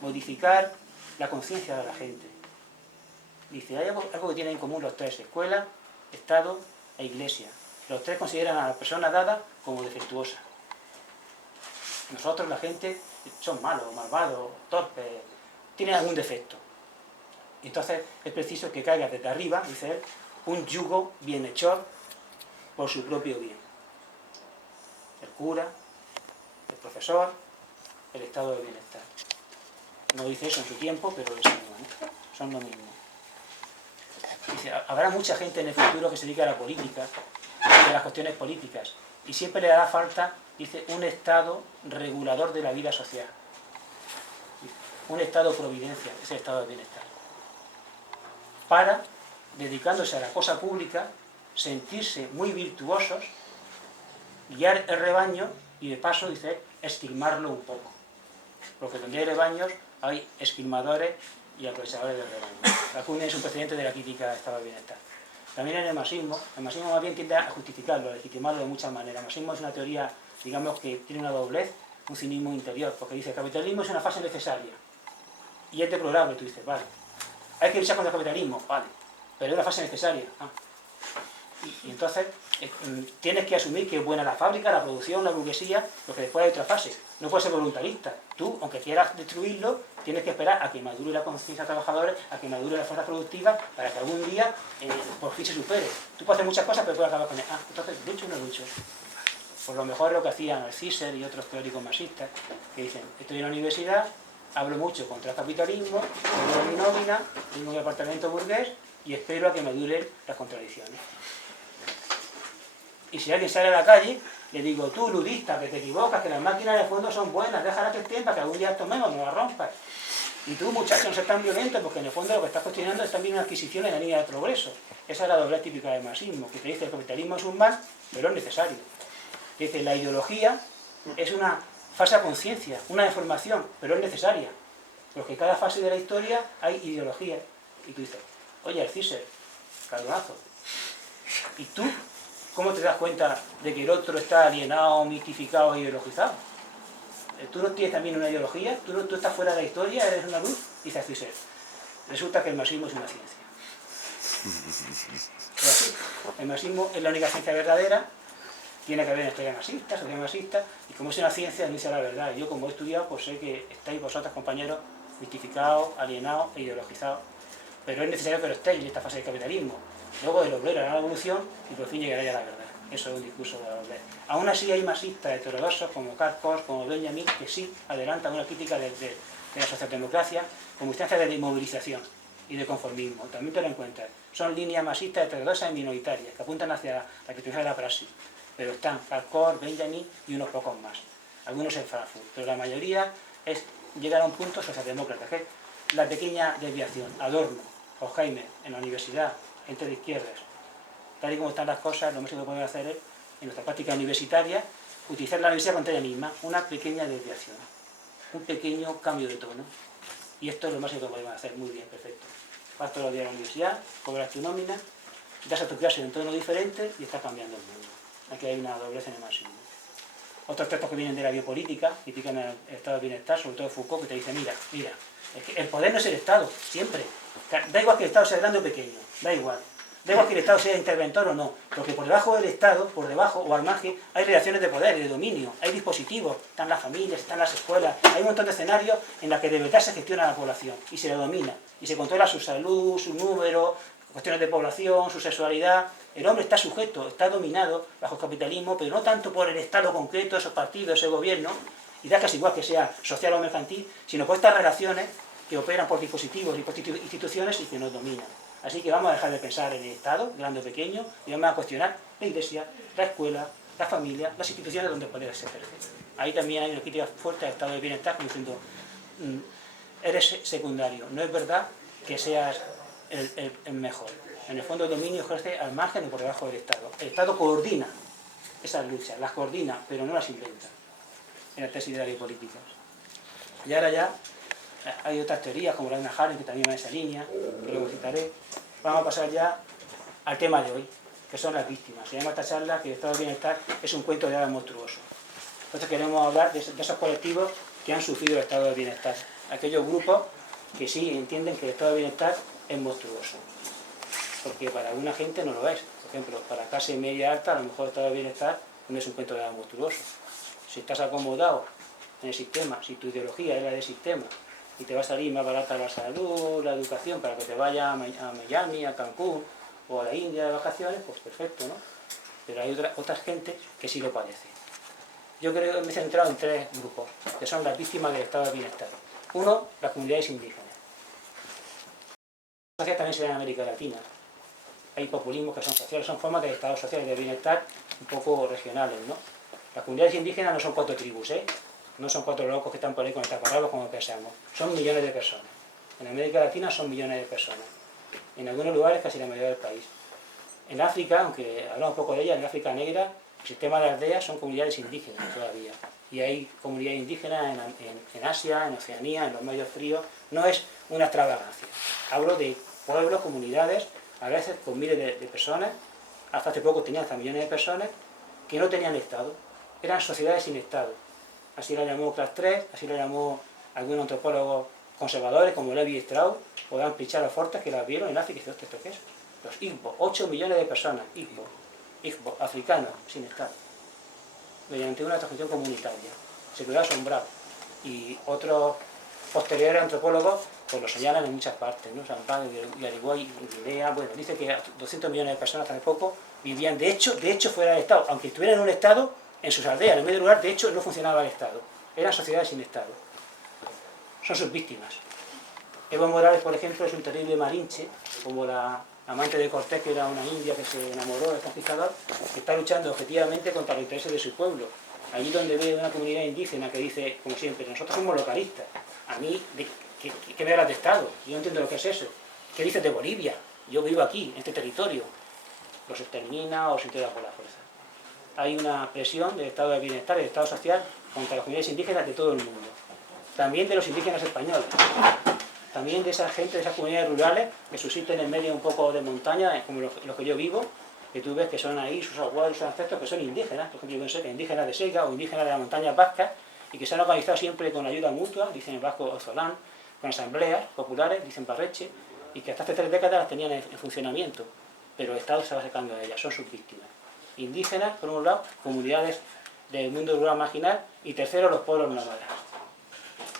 modificar la conciencia de la gente. Dice, hay algo que tienen en común los tres, escuela, Estado e iglesia. Los tres consideran a la persona dada como defectuosa. Nosotros, la gente, son malos, malvados, torpes, tienen algún defecto. Entonces es preciso que caiga desde arriba, dice él, un yugo bienhechor por su propio bien. El cura, el profesor, el estado de bienestar. No dice eso en su tiempo, pero es mismo, ¿no? Son lo mismo. Dice, habrá mucha gente en el futuro que se dedique a la política, a las cuestiones políticas, y siempre le hará falta, dice, un estado regulador de la vida social. Un estado providencia, ese estado de bienestar. Para, dedicándose a la cosa pública, sentirse muy virtuosos, guiar el rebaño y de paso, dice, esquilmarlo un poco. Porque donde hay rebaños hay esquilmadores y aprovechadores del rebaño. Bakunin es un precedente de la crítica del estado de bienestar. También en el marxismo más bien tiende a justificarlo, a legitimarlo de muchas maneras. El marxismo es una teoría, digamos, que tiene una doblez, un cinismo interior, porque dice, el capitalismo es una fase necesaria y es deplorable, tú dices, vale. Hay que luchar contra el capitalismo, vale, pero es una fase necesaria. Y entonces tienes que asumir que es buena la fábrica, la producción, la burguesía, porque después hay otra fase. No puedes ser voluntarista. Tú, aunque quieras destruirlo, tienes que esperar a que madure la conciencia de trabajadores, a que madure la fuerza productiva, para que algún día por fin se supere. Tú puedes hacer muchas cosas, pero puedes acabar con él. Entonces, lucho o no lucho. Por lo mejor es lo que hacían Althusser y otros teóricos marxistas, que dicen, estoy en la universidad, hablo mucho contra el capitalismo, tengo mi nómina, tengo mi apartamento burgués y espero a que me duren las contradicciones. Y si alguien sale a la calle, le digo, tú ludista, que te equivocas, que las máquinas de fondo son buenas, déjalas que estén para que algún día tomemos, no las rompas. Y tú, muchacho, no seas tan violento, porque en el fondo lo que estás cuestionando es también una adquisición en la línea de progreso. Esa es la doblez típica del marxismo, que te dice que el capitalismo es un mal, pero es necesario. Dice, la ideología es una falsa conciencia, una deformación, pero es necesaria. Porque en cada fase de la historia hay ideología. Y tú dices, oye, Althusser, cabronazo. ¿Y tú cómo te das cuenta de que el otro está alienado, mitificado e ideologizado? ¿Tú no tienes también una ideología? ¿Tú estás fuera de la historia? ¿Eres una luz? Dice Althusser. Resulta que el marxismo es una ciencia. Pero así, el marxismo es la única ciencia verdadera. Tiene que haber una historia marxista, sociedad marxista, y como es una ciencia, anuncia la verdad. Y yo, como he estudiado, pues sé que estáis vosotros, compañeros, mitificados, alienados e ideologizados. Pero es necesario que lo estéis en esta fase del capitalismo. Luego el obrero hará la evolución y por fin llegará a la verdad. Eso es un discurso de la verdad. Aún así hay marxistas heterodoxos como Karl Popper, como Benjamin, que sí adelantan una crítica de la socialdemocracia como instancia de desmovilización. y de conformismo, también te lo encuentras. Son líneas masistas heterodoxas y minoritarias que apuntan hacia la cristianización de la praxis, pero están Hardcore, Benjamin y unos pocos más, algunos en Frankfurt, pero la mayoría es llegar a un punto socialdemócrata, que es la pequeña desviación. Adorno, Horkheimer, en la universidad, gente de izquierdas, tal y como están las cosas, lo más que podemos hacer es, en nuestra práctica universitaria, utilizar la universidad contra ella misma, una pequeña desviación, un pequeño cambio de tono. Y esto es lo más que podemos hacer, muy bien, perfecto. Vas todos los días a la universidad, cobras tu nómina, das a tu clase en un tono diferente y estás cambiando el mundo. Aquí hay una doblez en el máximo. Otros textos que vienen de la biopolítica, critican el estado de bienestar, sobre todo Foucault, que te dice, mira, es que el poder no es el Estado, siempre. Da igual que el Estado sea grande o pequeño, da igual. Da igual que el Estado sea interventor o no, porque por debajo del Estado, por debajo o al margen, hay relaciones de poder y de dominio, hay dispositivos, están las familias, están las escuelas, hay un montón de escenarios en los que de verdad se gestiona la población y se la domina, y se controla su salud, su número, cuestiones de población, su sexualidad. El hombre está sujeto, está dominado bajo el capitalismo, pero no tanto por el Estado concreto, esos partidos, ese gobierno, y da casi igual que sea social o mercantil, sino por estas relaciones que operan por dispositivos y por instituciones y que nos dominan. Así que vamos a dejar de pensar en el Estado, grande o pequeño, y vamos a cuestionar la Iglesia, la escuela, la familia, las instituciones donde poder se ejerce. Ahí también hay una crítica fuerte al estado de bienestar, como diciendo, eres secundario, no es verdad que seas el mejor. En el fondo el dominio ejerce al margen o por debajo del Estado. El Estado coordina esas luchas, las coordina, pero no las inventa en la tesis de la biopolítica. Y ahora ya hay otras teorías, como la de Hannah, que también va en esa línea, que luego citaré. Vamos a pasar ya al tema de hoy, que son las víctimas. Se llama esta charla que el estado de bienestar es un cuento de hadas monstruoso. Entonces queremos hablar de esos colectivos que han sufrido el estado de bienestar. Aquellos grupos que sí entienden que el estado de bienestar es monstruoso. Porque para alguna gente no lo es. Por ejemplo, para clase media alta, a lo mejor el estado de bienestar no es un cuento de hadas monstruoso. Si estás acomodado en el sistema, si tu ideología es la del sistema, y te va a salir más barata la salud, la educación, para que te vayas a Miami, a Cancún o a la India de vacaciones, pues perfecto, ¿no? Pero hay otras gente que sí lo padece. Yo creo que me he centrado en tres grupos, que son las víctimas del estado de bienestar. Uno, las comunidades indígenas. Las sociedades también se ven en América Latina. Hay populismos que son sociales, son formas de estados sociales de bienestar un poco regionales, ¿no? Las comunidades indígenas no son 4 tribus, ¿eh? No son 4 locos que están por ahí con taparrabos como pensamos. Son millones de personas. En América Latina son millones de personas. En algunos lugares casi la mayoría del país. En África, aunque hablamos poco de ella, en África negra, el sistema de aldeas son comunidades indígenas todavía. Y hay comunidades indígenas en Asia, en Oceanía, en los medios fríos. No es una extravagancia. Hablo de pueblos, comunidades, a veces con miles de personas. Hasta hace poco tenían hasta millones de personas que no tenían Estado. Eran sociedades sin Estado. Así la llamó Class 3, así la llamó algunos antropólogos conservadores como Levi Strauss o Dan Pichardo Fortes, que las vieron en África y dijeron, ¿esto qué es? Los Igbo, 8 millones de personas, Igbo, africanos, sin Estado, mediante una transmisión comunitaria. Se quedó asombrado. Y otros posteriores antropólogos pues lo señalan en muchas partes, ¿no? San Pablo, Yariguay, Guinea, bueno, dice que 200 millones de personas hace poco vivían, de hecho fuera del Estado, aunque estuvieran en un Estado, en sus aldeas, en el medio rural, de hecho no funcionaba el Estado. Eran sociedades sin Estado. Son sus víctimas. Evo Morales, por ejemplo, es un terrible malinche, como la amante de Cortés, que era una india que se enamoró del conquistador, que está luchando objetivamente contra los intereses de su pueblo. Allí donde ve una comunidad indígena que dice, como siempre, nosotros somos localistas. A mí, ¿qué me hablas de Estado? Yo no entiendo lo que es eso. ¿Qué dices de Bolivia? Yo vivo aquí, en este territorio. Los extermina o se entera por la fuerza. Hay una presión del estado de bienestar, del estado social, contra las comunidades indígenas de todo el mundo. También de los indígenas españoles. También de esa gente, de esas comunidades rurales que subsisten en medio un poco de montaña, como los que yo vivo, que tú ves que son ahí sus abuelos, sus ancestros, que son indígenas, por ejemplo, yo pensé que indígenas de Sega o indígenas de las montañas vascas, y que se han organizado siempre con ayuda mutua, dicen en vasco Ozolán, con asambleas populares, dicen Barreche, y que hasta hace 3 décadas las tenían en funcionamiento, pero el Estado se va sacando de ellas, son sus víctimas. Indígenas, por un lado, comunidades del mundo rural marginal, y tercero, los pueblos nómadas.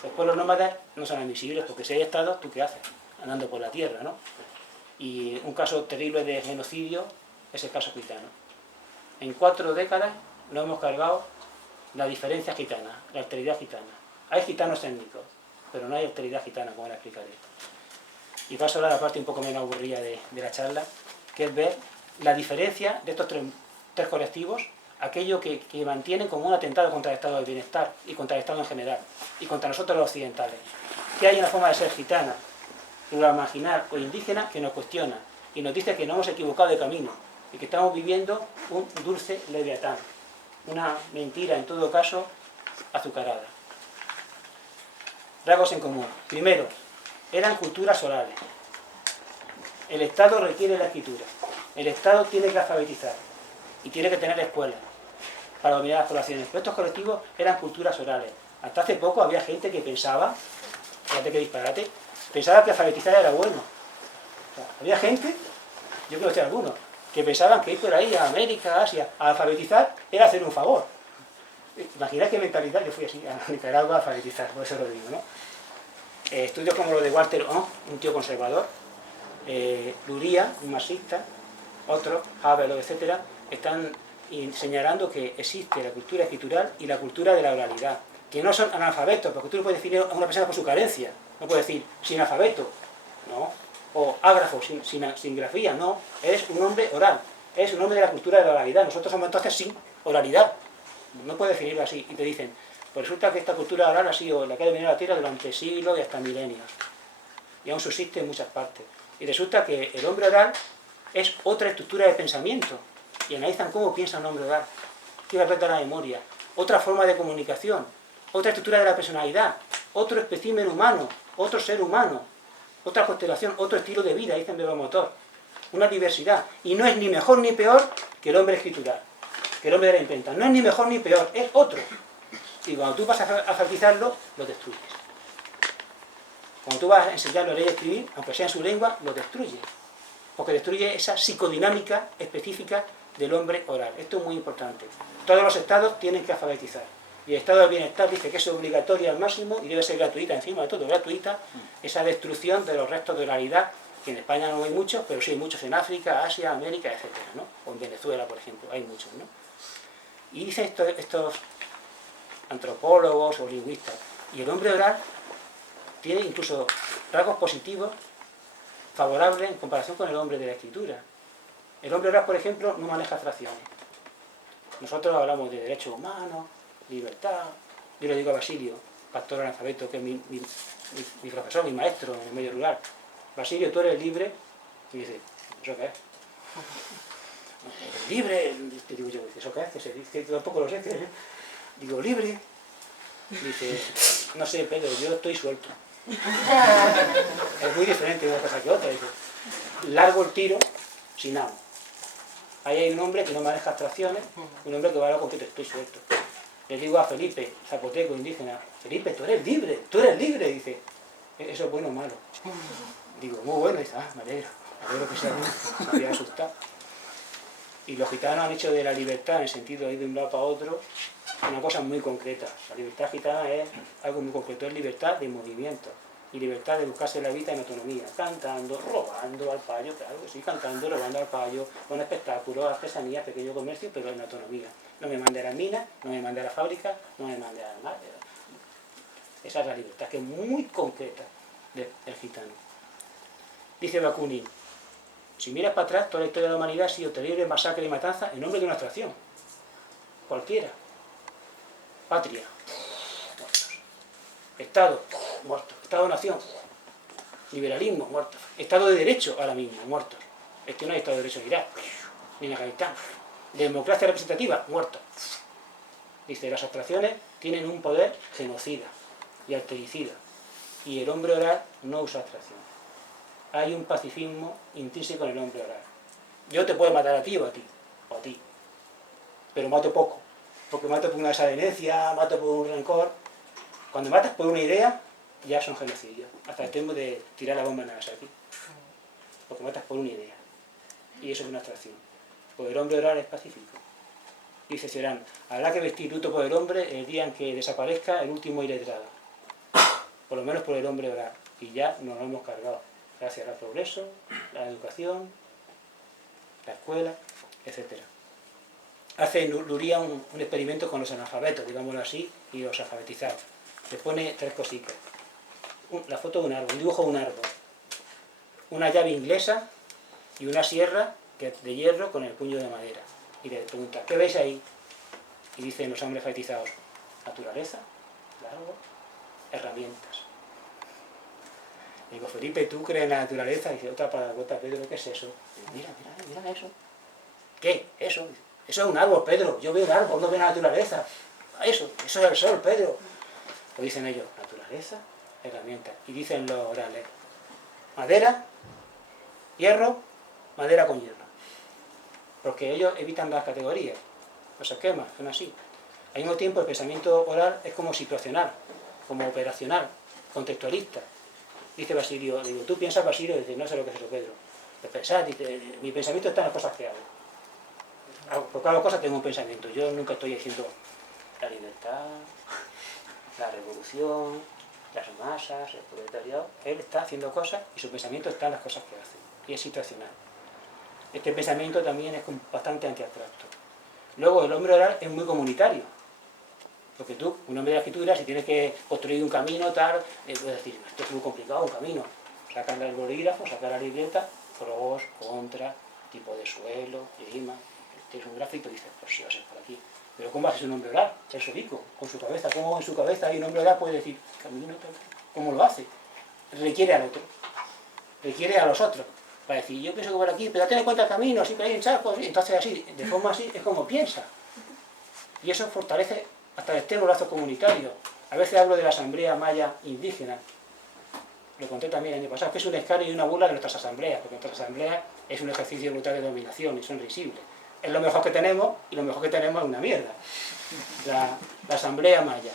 Los pueblos nómadas no son admisibles porque si hay Estado, ¿tú qué haces? Andando por la tierra, ¿no? Y un caso terrible de genocidio es el caso gitano. En 4 décadas no hemos cargado la diferencia gitana, la alteridad gitana. Hay gitanos étnicos, pero no hay alteridad gitana, como ahora explicaré. Y paso a la parte un poco menos aburrida de la charla, que es ver la diferencia de estos tres colectivos, aquello que mantienen como un atentado contra el estado del bienestar y contra el estado en general, y contra nosotros los occidentales. Que hay una forma de ser gitana, rural, marginal o indígena que nos cuestiona y nos dice que nos hemos equivocado de camino y que estamos viviendo un dulce leviatán, una mentira en todo caso azucarada. Rasgos en común. Primero, eran culturas orales. El Estado requiere la escritura. El Estado tiene que alfabetizar y tiene que tener escuelas para dominar las poblaciones. Pero estos colectivos eran culturas orales. Hasta hace poco había gente que pensaba, fíjate qué disparate, pensaba que alfabetizar era bueno. O sea, había gente, yo conocía a algunos, que pensaban que ir por ahí a América, a Asia, a alfabetizar era hacer un favor. Imagináis qué mentalidad. Yo fui así a Nicaragua a alfabetizar, por eso lo digo, ¿no? Estudios como los de Walter Ong, un tío conservador, Luria, un marxista, otros, Havel, etcétera, están señalando que existe la cultura escritural y la cultura de la oralidad, que no son analfabetos, porque tú no puedes definir a una persona por su carencia, no puedes decir sin alfabeto, no, o ágrafo, sin grafía, no, eres un hombre oral, eres un hombre de la cultura de la oralidad, nosotros somos entonces sin oralidad, no puedes definirlo así, y te dicen, pues resulta que esta cultura oral ha sido la que ha dominado la Tierra durante siglos y hasta milenios, y aún subsiste en muchas partes, y resulta que el hombre oral es otra estructura de pensamiento, y analizan cómo piensa un hombre oral, qué respecta a la memoria, otra forma de comunicación, otra estructura de la personalidad, otro espécimen humano, otro ser humano, otra constelación, otro estilo de vida, dicen Bebamotor, una diversidad, y no es ni mejor ni peor que el hombre escritural, que el hombre de la imprenta, no es ni mejor ni peor, es otro, y cuando tú vas a alfabetizarlo, lo destruyes. Cuando tú vas a enseñarlo a leer y escribir, aunque sea en su lengua, lo destruyes, porque destruye esa psicodinámica específica del hombre oral. Esto es muy importante. Todos los estados tienen que alfabetizar. Y el estado del bienestar dice que es obligatoria al máximo y debe ser gratuita, encima de todo gratuita, esa destrucción de los restos de oralidad, que en España no hay muchos, pero sí hay muchos en África, Asia, América, etc., ¿no? O en Venezuela, por ejemplo, hay muchos, ¿no? Y dicen estos antropólogos o lingüistas, y el hombre oral tiene incluso rasgos positivos favorables en comparación con el hombre de la escritura. El hombre oral, por ejemplo, no maneja abstracciones. Nosotros hablamos de derechos humanos, libertad. Yo le digo a Basilio, pastor analfabeto, que es mi profesor, mi maestro en el medio rural, Basilio, tú eres libre. Y dice, ¿eso qué es? ¿Eres libre? Te digo yo, ¿eso qué es? Que se dice, que tampoco lo sé. Digo, libre. Dice, no sé, Pedro, yo estoy suelto. Es muy diferente una cosa que otra. Dice, largo el tiro sin amo. Ahí hay un hombre que no maneja abstracciones, un hombre que va a lo concreto, estoy suelto. Le digo a Felipe, zapoteco, indígena, Felipe, tú eres libre, dice, ¿eso es bueno o malo? Digo, muy bueno, dice, me alegro que sea bueno, me había asustado. Y los gitanos han hecho de la libertad, en el sentido de ir de un lado para otro, una cosa muy concreta. La libertad gitana es algo muy concreto, es libertad de movimiento y libertad de buscarse la vida en autonomía, cantando, robando al payo, claro que sí, cantando, robando al payo, con espectáculos, artesanías, pequeño comercio, pero en autonomía. No me mande a la mina, no me mande a la fábrica, no me mande al mar. Esa es la libertad, que es muy concreta del gitano. Dice Bakunin, si miras para atrás, toda la historia de la humanidad ha sido terrible masacre y matanza en nombre de una abstracción. Cualquiera. Patria, muertos. Estado, muertos. Estado-nación, liberalismo, muertos. Estado de derecho, ahora mismo, muertos. Es que no hay Estado de derecho en Irak, ni en Afganistán. Democracia representativa, muertos. Dice, las abstracciones tienen un poder genocida y altericida. Y el hombre oral no usa abstracciones. Hay un pacifismo intrínseco en el hombre oral. Yo te puedo matar a ti o a ti, pero mato poco. Porque mato por una desavenencia, mato por un rencor. Cuando matas por una idea, ya son genocidios. Hasta el tiempo de tirar la bomba en Nagasaki. Porque matas por una idea. Y eso es una abstracción. Porque el hombre oral es pacífico. Dice Cioran, habrá que vestir luto por el hombre el día en que desaparezca el último iletrado. Por lo menos por el hombre oral. Y ya nos lo hemos cargado. Gracias al progreso, la educación, la escuela, etc. Hace Luria un experimento con los analfabetos, digámoslo así, y los alfabetizados. Les pone 3 cositas. La foto de un árbol, un dibujo de un árbol. una llave inglesa y una sierra de hierro con el puño de madera. Y le pregunta, ¿qué veis ahí? Y dicen los hombres alfabetizados, naturaleza, largo, herramientas. Y digo, Felipe, ¿tú crees en la naturaleza? Y dice, otra palabra, Pedro, ¿qué es eso? Y digo, mira eso. ¿Qué? Eso. Eso es un árbol, Pedro. Yo veo un árbol, no veo la naturaleza. Eso es el sol, Pedro. Pues dicen ellos, naturaleza, herramientas. Y dicen los orales, madera, hierro, madera con hierro. Porque ellos evitan las categorías, los esquemas, son así. Al mismo tiempo, el pensamiento oral es como situacional, como operacional, contextualista. Dice Basilio, digo, ¿tú piensas, Basilio? Dice, no sé lo que es eso, Pedro. De pensar, dice, mi pensamiento está en las cosas que hago. Por cada cosa tengo un pensamiento. Yo nunca estoy diciendo la libertad, la revolución, las masas, el proletariado. Él está haciendo cosas y su pensamiento está en las cosas que hace. Y es situacional. Este pensamiento también es bastante antiabstracto. Luego, el hombre oral es muy comunitario. Porque tú, un hombre de la escritura, si tienes que construir un camino, tal, puedes decir, esto es muy complicado, un camino. Sacan el bolígrafo, sacan la libreta, pros, contra, tipo de suelo, clima. Tienes un gráfico y dices, pues sí, va a ser por aquí. Pero ¿cómo hace un hombre oral? Es rico, con su cabeza. ¿Cómo en su cabeza hay un hombre oral puede decir, camino, tal? ¿Cómo lo hace? Requiere al otro. Requiere a los otros. Para decir, yo pienso que por aquí, pero ten en cuenta el camino, así que hay en charcos. Entonces así, de forma así, es como piensa. Y eso fortalece hasta el extremo lazo comunitario. A veces hablo de la asamblea maya indígena. Lo conté también el año pasado, que es un escarnio y una burla de nuestras asambleas, porque nuestras asambleas es un ejercicio brutal de dominación y son risibles. Es lo mejor que tenemos, y lo mejor que tenemos es una mierda. La asamblea maya.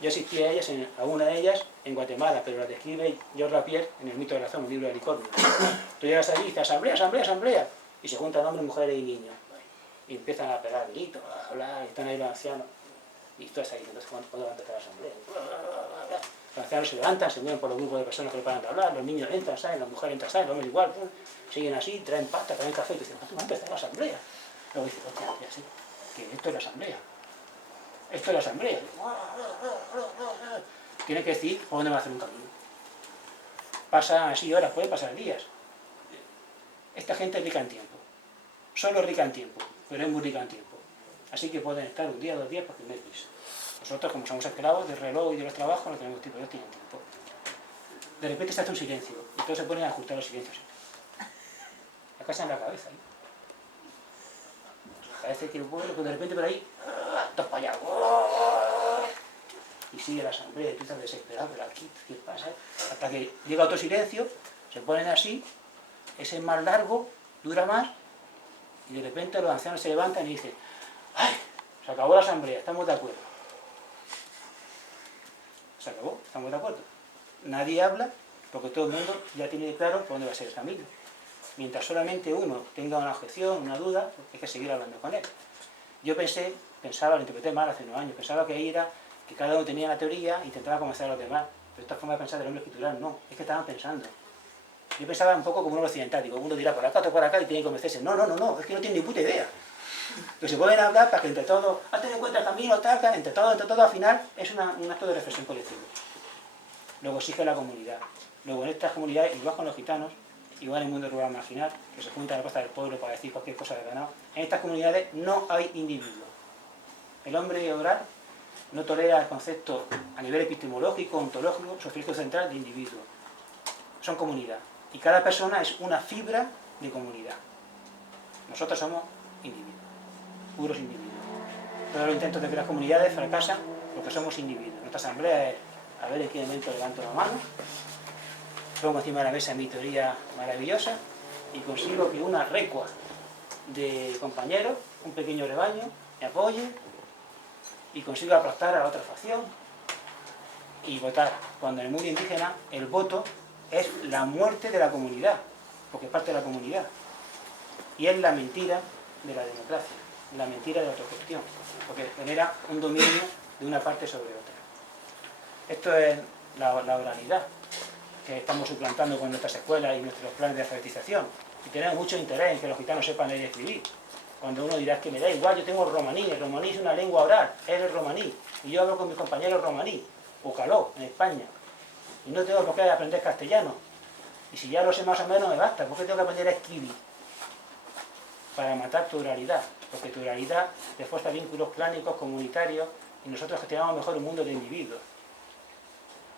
Yo asistí a ellas, a una de ellas, en Guatemala, pero la describe George Lapierre en El mito de la razón, un libro de Licorno. Tú llegas allí y dices, asamblea, asamblea, asamblea. Y se juntan hombres, mujeres y niños. Y empiezan a pegar gritos, a hablar, y están ahí los ancianos. Y tú estás ahí, entonces, ¿cuándo va a empezar la asamblea? Los ancianos se levantan, se mueven por los grupos de personas que le paran de hablar, los niños entran, salen, las mujeres entran, salen, los hombres igual, siguen así, traen pasta, traen café, y dicen, ¿cuándo va a empezar la asamblea? Luego dices, hostia, sí, que esto es la asamblea. Esto es la asamblea. Tiene que decir por dónde va a hacer un camino. Pasan así horas, puede pasar días. Esta gente es rica en tiempo. Solo rica en tiempo, pero es muy rica en tiempo. Así que pueden estar un día, 2 días, porque no es prisa. Nosotros, como somos esclavos del reloj y de los trabajos, no tenemos tiempo, ellos tienen tiempo. De repente se hace un silencio, y todos se ponen a ajustar los silencios. La casa en la cabeza. Parece que el pueblo, pero de repente por ahí, todos para allá. Y sigue la asamblea, y tú estás desesperado, pero aquí, ¿qué pasa? Hasta que llega otro silencio, se ponen así, ese es más largo, dura más, y de repente los ancianos se levantan y dicen, ¡ay! Se acabó la asamblea, estamos de acuerdo. Se acabó, estamos de acuerdo. Nadie habla, porque todo el mundo ya tiene claro por dónde va a ser el camino. Mientras solamente uno tenga una objeción, una duda, hay que seguir hablando con él. Yo pensaba, lo interpreté mal hace unos años, pensaba que ahí era que cada uno tenía la teoría e intentaba convencer a los demás. Pero esta forma de pensar del hombre escritural no, es que estaban pensando. Yo pensaba un poco como un occidental, digo, uno dirá por acá, otro por acá y tiene que convencerse. No, es que no tiene ni puta idea. Que se pueden hablar para que entre todos, has tenido en cuenta el camino, tal, entre todos, al final es un acto de reflexión colectiva. Luego exige la comunidad. Luego en estas comunidades, igual con los gitanos, igual en el mundo rural marginal, que se juntan a la costa del pueblo para decir cualquier cosa de ganado, en estas comunidades no hay individuo. El hombre oral no tolera el concepto a nivel epistemológico, ontológico, su filtro central de individuo. Son comunidad. Y cada persona es una fibra de comunidad. Nosotros somos individuos, puros individuos. Todos los intentos de crear comunidades fracasan porque somos individuos. Nuestra asamblea es, a ver en qué momento levanto la mano, pongo encima de la mesa mi teoría maravillosa y consigo que una recua de compañeros, un pequeño rebaño, me apoye y consigo aplastar a la otra facción y votar. Cuando en el mundo indígena el voto es la muerte de la comunidad, porque es parte de la comunidad. Y es la mentira de la democracia, la mentira de la autogestión, porque genera un dominio de una parte sobre otra. Esto es la oralidad que estamos suplantando con nuestras escuelas y nuestros planes de alfabetización. Y tenemos mucho interés en que los gitanos sepan leer y escribir. Cuando uno dirá que me da igual, yo tengo romaní, el romaní es una lengua oral, es el romaní. Y yo hablo con mis compañeros romaní, o caló, en España. Y no tengo por qué aprender castellano. Y si ya lo sé más o menos me basta, ¿por qué tengo que aprender a escribir? Para matar tu oralidad, porque tu oralidad refuerza vínculos clánicos, comunitarios, y nosotros gestionamos mejor un mundo de individuos.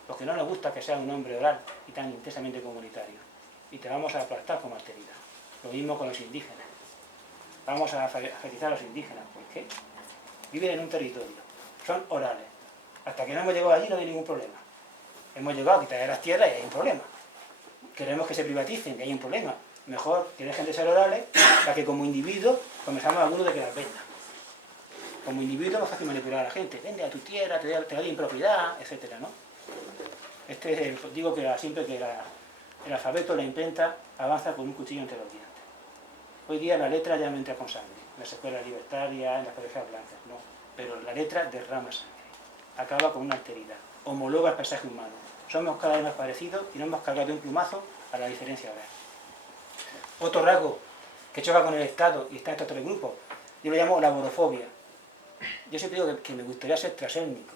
Porque no nos gusta que sea un hombre oral y tan intensamente comunitario. Y te vamos a aplastar como alteridad. Lo mismo con los indígenas. Vamos a fetizar a los indígenas. ¿Por qué? Viven en un territorio. Son orales. Hasta que no hemos llegado allí no hay ningún problema. Hemos llegado a quitar las tierras y hay un problema. Queremos que se privaticen y hay un problema. Mejor que dejen de ser orales para que como individuos comenzamos algunos de que las vendan. Como individuo es más fácil manipular a la gente. Vende a tu tierra, te doy en propiedad, etcétera, ¿no? Este es digo que siempre que el alfabeto, la imprenta, avanza con un cuchillo entre los dientes. Hoy día la letra ya no entra con sangre. En las escuelas libertarias, en las colegias blancas, no. Pero la letra derrama sangre. Acaba con una alteridad. Homologa el paisaje humano. Somos cada vez más parecidos y nos hemos cargado de un plumazo a la diferencia oral. Otro rasgo que choca con el Estado y está en estos tres grupos, yo lo llamo laborofobia. Yo siempre digo que me gustaría ser trasétnico.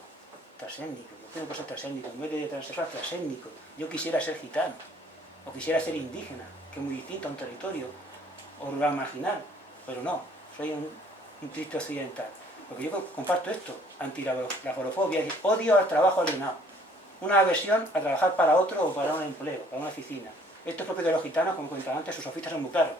Trasétnico. Yo tengo que ser trasétnico. En vez de transexual, trasétnico. Yo quisiera ser gitano. O quisiera ser indígena, que es muy distinto a un territorio. O rural marginal. Pero no. Soy un triste occidental. Porque yo comparto esto. Antilaborofobia. Odio al trabajo alienado. Una aversión a trabajar para otro o para un empleo, para una oficina. Esto es propio de los gitanos, como comentaba antes, sus oficios son muy claros.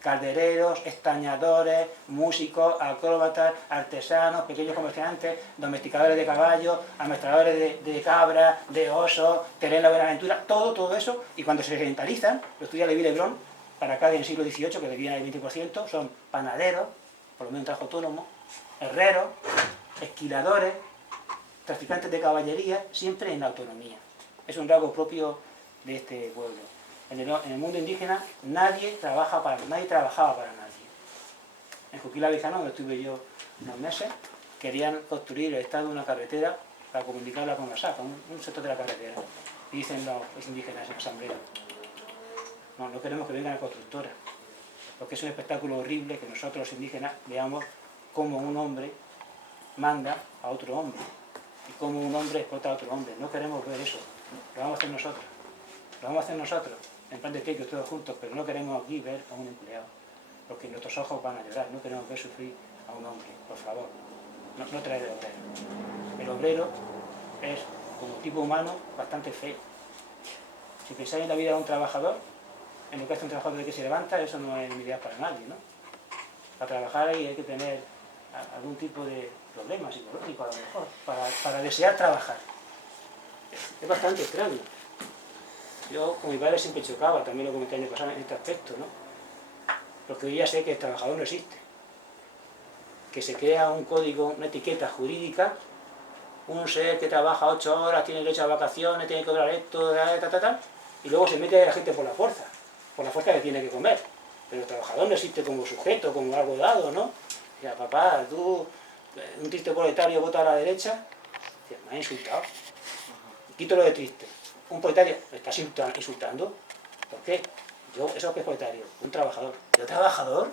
Caldereros, estañadores, músicos, acróbatas, artesanos, pequeños comerciantes, domesticadores de caballos, administradores de cabras, de osos, tener la Buenaventura, todo eso, y cuando se occidentalizan, lo estudia Levi Lebrón, para acá en el siglo XVIII, que debían el 20%, son panaderos, por lo menos un trabajo autónomo, herreros, esquiladores, traficantes de caballería, siempre en la autonomía. Es un rasgo propio de este pueblo. En el mundo indígena nadie trabajaba para nadie. En Juquila Vizcano, donde estuve yo unos meses, querían construir el Estado una carretera para comunicarla con la SAC, un sector de la carretera. Y dicen los indígenas en la asamblea, no queremos que vengan las constructoras, porque es un espectáculo horrible que nosotros los indígenas veamos cómo un hombre manda a otro hombre y cómo un hombre explota a otro hombre. No queremos ver eso, lo vamos a hacer nosotros. Lo vamos a hacer nosotros, en plan de tequio, todos juntos, pero no queremos aquí ver a un empleado, porque nuestros ojos van a llorar, no queremos ver sufrir a un hombre, por favor, no traer el obrero. El obrero es, como tipo humano, bastante feo. Si pensáis en la vida de un trabajador, en lo que hace un trabajador de que se levanta, eso no es ideal para nadie, ¿no? Para trabajar ahí hay que tener algún tipo de problema psicológico, a lo mejor, para desear trabajar. Es bastante extraño. Yo con mi padre siempre chocaba, también lo comenté el año pasado en este aspecto, ¿no? Porque hoy ya sé que el trabajador no existe. Que se crea un código, una etiqueta jurídica, un ser que trabaja 8 horas, tiene derecho a vacaciones, tiene que cobrar esto, y luego se mete a la gente por la fuerza que tiene que comer. Pero el trabajador no existe como sujeto, como algo dado, ¿no? Ya, papá, tú, un triste proletario vota a la derecha, me ha insultado. Quito lo de triste. Un proletario, ¿me estás insultando? ¿Por qué? ¿Eso qué es proletario? Un trabajador. ¿Yo trabajador?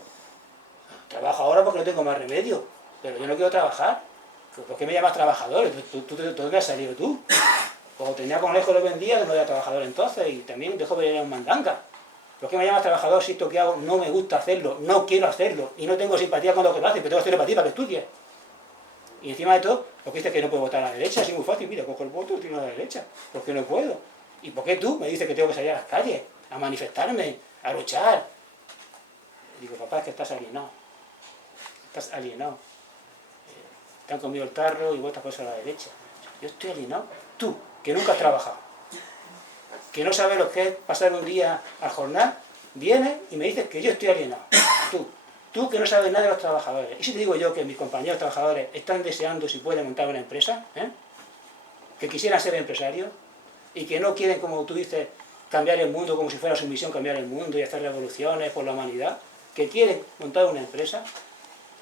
Trabajo ahora porque no tengo más remedio. Pero yo no quiero trabajar. ¿Por qué me llamas trabajador? ¿Tú dónde has salido tú? Cuando tenía conejos lo vendía, no era trabajador entonces, y también dejo de ir a un mandanga. ¿Por qué me llamas trabajador si esto que hago no me gusta hacerlo, no quiero hacerlo, y no tengo simpatía con lo que lo haces, pero tengo simpatía para que estudies? Y encima de todo, ¿por qué dices que no puedo votar a la derecha? Es muy fácil, mira, cojo el voto y tiro a la derecha. ¿Por qué no puedo? ¿Y por qué tú me dices que tengo que salir a las calles, a manifestarme, a luchar? Digo, papá, es que estás alienado. Estás alienado. Te han comido el tarro y votas por eso a la derecha. Yo estoy alienado. Tú, que nunca has trabajado, que no sabes lo que es pasar un día a jornal, vienes y me dices que yo estoy alienado. Tú que no sabes nada de los trabajadores. ¿Y si te digo yo que mis compañeros trabajadores están deseando si pueden montar una empresa? Que quisieran ser empresarios y que no quieren, como tú dices, cambiar el mundo como si fuera su misión cambiar el mundo y hacer revoluciones por la humanidad, que quieren montar una empresa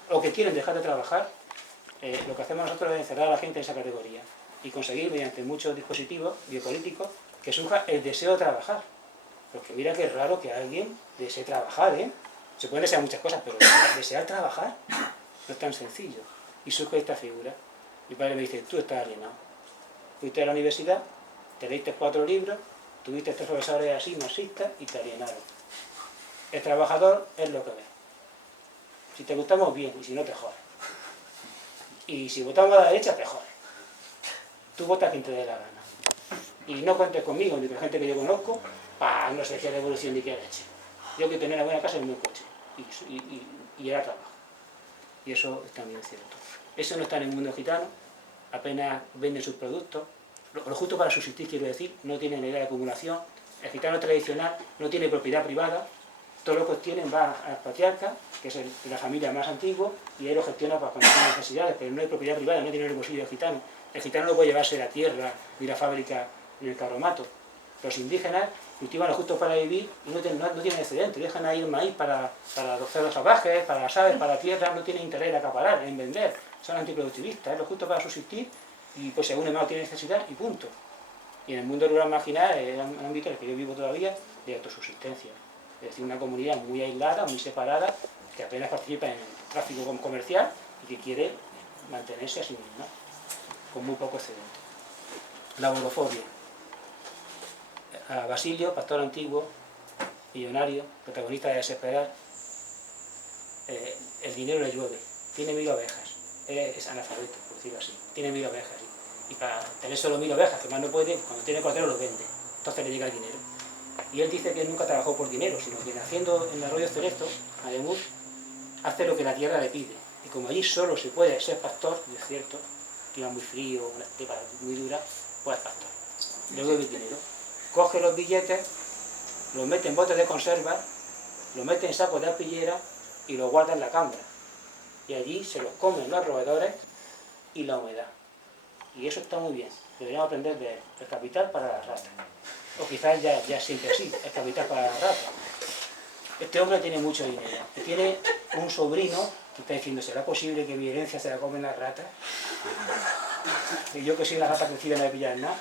o que quieren dejar de trabajar, lo que hacemos nosotros es encerrar a la gente en esa categoría y conseguir mediante muchos dispositivos biopolíticos que surja el deseo de trabajar. Porque mira que es raro que alguien desee trabajar, Se pueden desear muchas cosas, pero desear trabajar no es tan sencillo. Y surge esta figura. Mi padre me dice, tú estás alienado. Fuiste a la universidad, te leíste 4 libros, Tuviste estos profesores así, marxistas, y te alienaron. El trabajador es lo que ve. Si te gustamos, bien, y si no, te jodes. Y si votamos a la derecha, te jodes. Tú votas a quien te dé la gana. Y no cuentes conmigo, ni con la gente que yo conozco, para no sé qué revolución ni qué leche. Yo quiero tener una buena casa y un buen coche. Y llegar a trabajo. Y eso es también cierto. Eso no está en el mundo gitano, apenas venden sus productos. Lo justo para subsistir, quiero decir, no tienen idea de acumulación. El gitano tradicional no tiene propiedad privada. Todo lo que tienen va a la patriarca, que es la familia más antigua, y él lo gestiona para cuando tiene necesidades, pero no hay propiedad privada, no tiene el bolsillo del gitano. El gitano no puede llevarse la tierra, ni la fábrica, ni el carromato. Los indígenas cultivan lo justo para vivir y no tienen excedente, dejan ahí el maíz para los cerdos salvajes, para las aves, para la tierra, no tienen interés en acaparar, en vender, son antiproductivistas, es lo justo para subsistir y pues según el más tiene necesidad y punto. Y en el mundo rural marginal, es un ámbito en el que yo vivo todavía, de autosubsistencia. Es decir, una comunidad muy aislada, muy separada, que apenas participa en el tráfico comercial y que quiere mantenerse a sí misma, con muy poco excedente. La agorofobia. A Basilio, pastor antiguo, millonario, protagonista de Desesperar, el dinero le llueve, tiene 1000 ovejas, es analfabeto, por decirlo así, tiene 1000 ovejas, y para tener solo 1000 ovejas, que más no puede, cuando tiene cordero los vende, entonces le llega el dinero. Y él dice que nunca trabajó por dinero, sino que naciendo en el arroyo Cerezo, Ademuz, hace lo que la tierra le pide, y como allí solo se puede ser pastor, y es cierto, clima muy frío, una estepa muy dura, pues es pastor, le llueve el dinero. Coge los billetes, los mete en botes de conserva, los mete en sacos de arpillera y los guarda en la cámara. Y allí se los comen los roedores y la humedad. Y eso está muy bien. Deberíamos aprender de él. El capital para las ratas. O quizás ya siempre así, el capital para las ratas. Este hombre tiene mucho dinero. Y tiene un sobrino que está diciendo, ¿será posible que mi herencia se la comen las ratas? Y yo que soy una rata crecida no voy a pillar nada.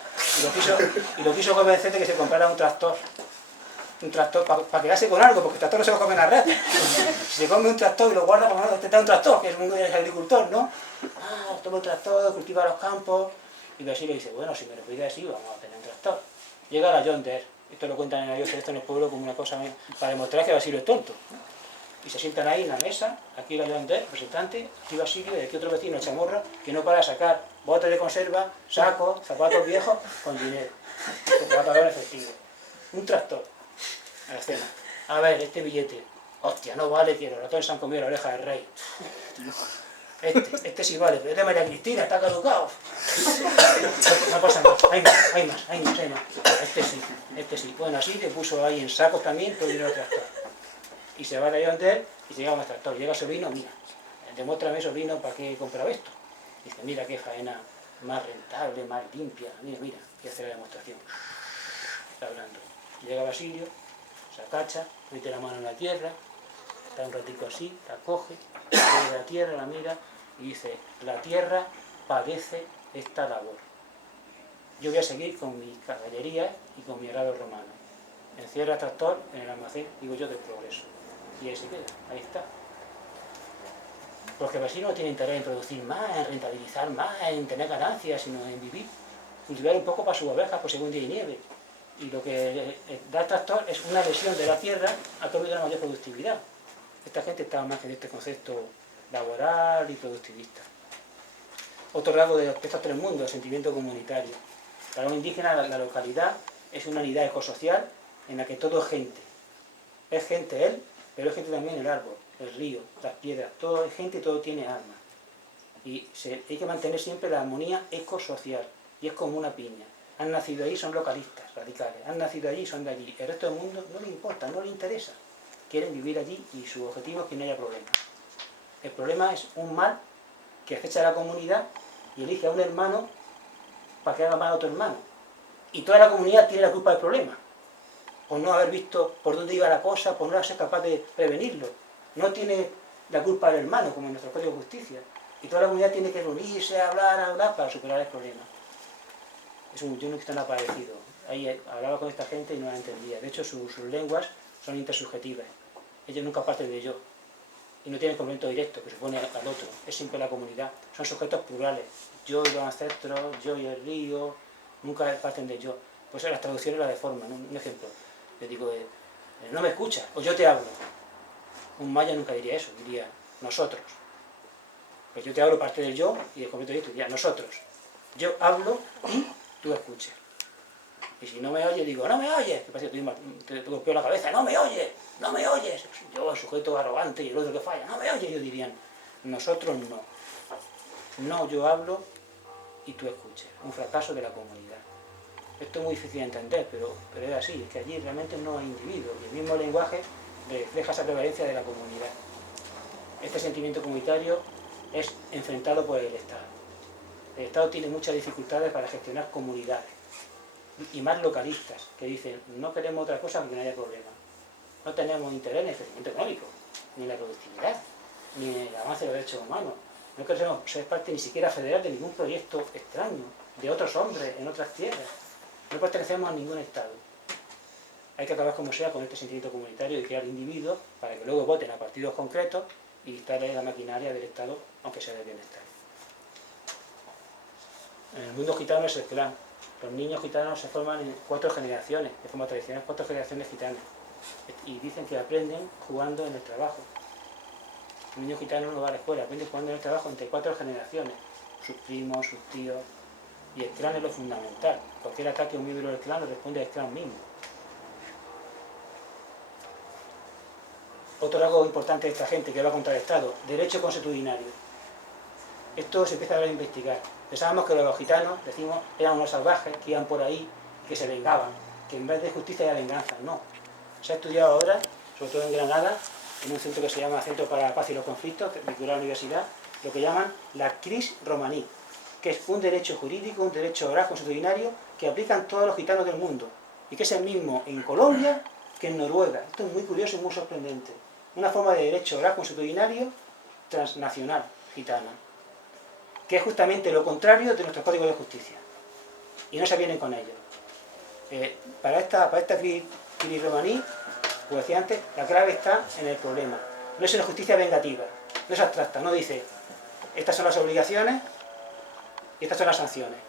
Y lo quiso convencer de que se comprara un tractor para quedarse con algo, porque el tractor no se lo comen las ratas. Si se come un tractor y lo guarda, pues este está un tractor, que es un agricultor, ¿no? Toma un tractor, cultiva los campos. Y Basilio dice, bueno, si me lo pide así, vamos a tener un tractor. Llega la John Deere. Esto lo cuentan en el esto en el pueblo como una cosa para demostrar que Basilio es tonto. Y se sientan ahí en la mesa, aquí la John Deere, representante, aquí Basilio y aquí otro vecino, Chamorra, que no para sacar botes de conserva, sacos, zapatos viejos con dinero. Con zapatos en efectivo. Un tractor. A la cena. A ver, este billete. Hostia, no vale, que los ratones se han comido la oreja del rey. Este sí vale, pero este María Cristina está caducado. No pasa nada, hay más. Este sí. Bueno, así le puso ahí en sacos también todo el dinero del tractor. Y se va de ahí a él y se llega al tractor. Llega el sobrino, mira, demuéstrame, sobrino, para qué he comprado esto. Dice, mira qué faena más rentable, más limpia. Mira, y hace la demostración. Está hablando. Llega Basilio, se agacha, mete la mano en la tierra, está un ratico así, la coge, coge la tierra, la mira y dice, la tierra padece esta labor. Yo voy a seguir con mi caballería y con mi arado romano. Encierra el tractor en el almacén, digo yo, del progreso. Y ahí se queda, ahí está. Porque Basilio no tiene interés en producir más, en rentabilizar más, en tener ganancias, sino en vivir. Cultivar un poco para sus ovejas, por según día y nieve. Y lo que da el tractor es una lesión de la tierra a cambio de una mayor productividad. Esta gente está más en este concepto laboral y productivista. Otro rasgo de estos tres mundos, el sentimiento comunitario. Para un indígena la localidad es una unidad ecosocial en la que todo es gente. Es gente él, pero es gente también el árbol, el río, las piedras, todo es gente y todo tiene alma. Y hay que mantener siempre la armonía ecosocial, y es como una piña. Han nacido allí, son localistas, radicales. Han nacido allí, son de allí. El resto del mundo no le importa, no le interesa. Quieren vivir allí y su objetivo es que no haya problema. El problema es un mal que acecha a la comunidad y elige a un hermano para que haga mal a otro hermano. Y toda la comunidad tiene la culpa del problema. Por no haber visto por dónde iba la cosa, por no ser capaz de prevenirlo. No tiene la culpa el hermano, como en nuestro Código de Justicia. Y toda la comunidad tiene que reunirse, hablar para superar el problema. Yo no he visto nada parecido. Ahí hablaba con esta gente y no la entendía. De hecho, sus lenguas son intersubjetivas. Ellos nunca parten de yo. Y no tienen complemento directo, que supone al otro. Es siempre la comunidad. Son sujetos plurales. Yo y los ancestros, yo y el río, nunca parten de yo. Pues las traducciones la deforman, ¿no? Un ejemplo, yo digo, no me escuchas, o yo te hablo. Un maya nunca diría eso, diría nosotros. Pues yo te hablo parte del yo y el completo directo diría nosotros. Yo hablo y tú escuchas. Y si no me oyes, digo, no me oyes. ¿Qué pasa? Te golpeo la cabeza, no me oyes, no me oyes. Yo, el sujeto arrogante y el otro que falla, no me oyes. Yo dirían, nosotros no. No, yo hablo y tú escuches. Un fracaso de la comunidad. Esto es muy difícil de entender, pero es así. Es que allí realmente no hay individuos. Y el mismo lenguaje refleja esa prevalencia de la comunidad. Este sentimiento comunitario es enfrentado por el Estado. El Estado tiene muchas dificultades para gestionar comunidades, y más localistas, que dicen, no queremos otra cosa que no haya problema. No tenemos interés en el crecimiento económico, ni en la productividad, ni en el avance de los derechos humanos. No queremos ser parte ni siquiera federal de ningún proyecto extraño, de otros hombres, en otras tierras. No pertenecemos a ningún Estado. Hay que acabar como sea con este sentimiento comunitario y crear individuos para que luego voten a partidos concretos y instalen la maquinaria del Estado, aunque sea de bienestar. En el mundo gitano es el clan. Los niños gitanos se forman en 4 generaciones, de forma tradicional, 4 generaciones gitanas. Y dicen que aprenden jugando en el trabajo. Un niño gitano no va a la escuela, aprende jugando en el trabajo entre 4 generaciones. Sus primos, sus tíos. Y el clan es lo fundamental. Cualquier ataque a un miembro del clan lo responde al clan mismo. Otro rasgo importante de esta gente que va contra el Estado, derecho consuetudinario. Esto se empieza a investigar. Pensábamos que los gitanos, decimos, eran unos salvajes que iban por ahí, que se vengaban, que en vez de justicia era venganza. No. Se ha estudiado ahora, sobre todo en Granada, en un centro que se llama Centro para la Paz y los Conflictos, que vincula a la universidad, lo que llaman la cris romaní, que es un derecho jurídico, un derecho oral consuetudinario que aplican todos los gitanos del mundo, y que es el mismo en Colombia que en Noruega. Esto es muy curioso y muy sorprendente. Una forma de derecho oral consuetudinario transnacional gitana, que es justamente lo contrario de nuestros códigos de justicia. Y no se vienen con ellos. Para esta cris romaní, como decía antes, la clave está en el problema. No es una justicia vengativa, no es abstracta, no dice, estas son las obligaciones y estas son las sanciones.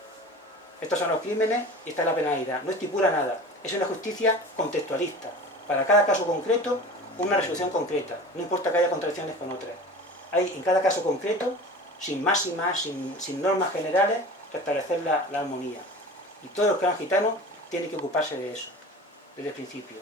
Estos son los crímenes y esta es la penalidad. No estipula nada. Es una justicia contextualista. Para cada caso concreto, una resolución concreta. No importa que haya contradicciones con otras. Hay en cada caso concreto, sin máximas, sin normas generales, restablecer la armonía. Y todos los clanes gitanos tienen que ocuparse de eso, desde el principio.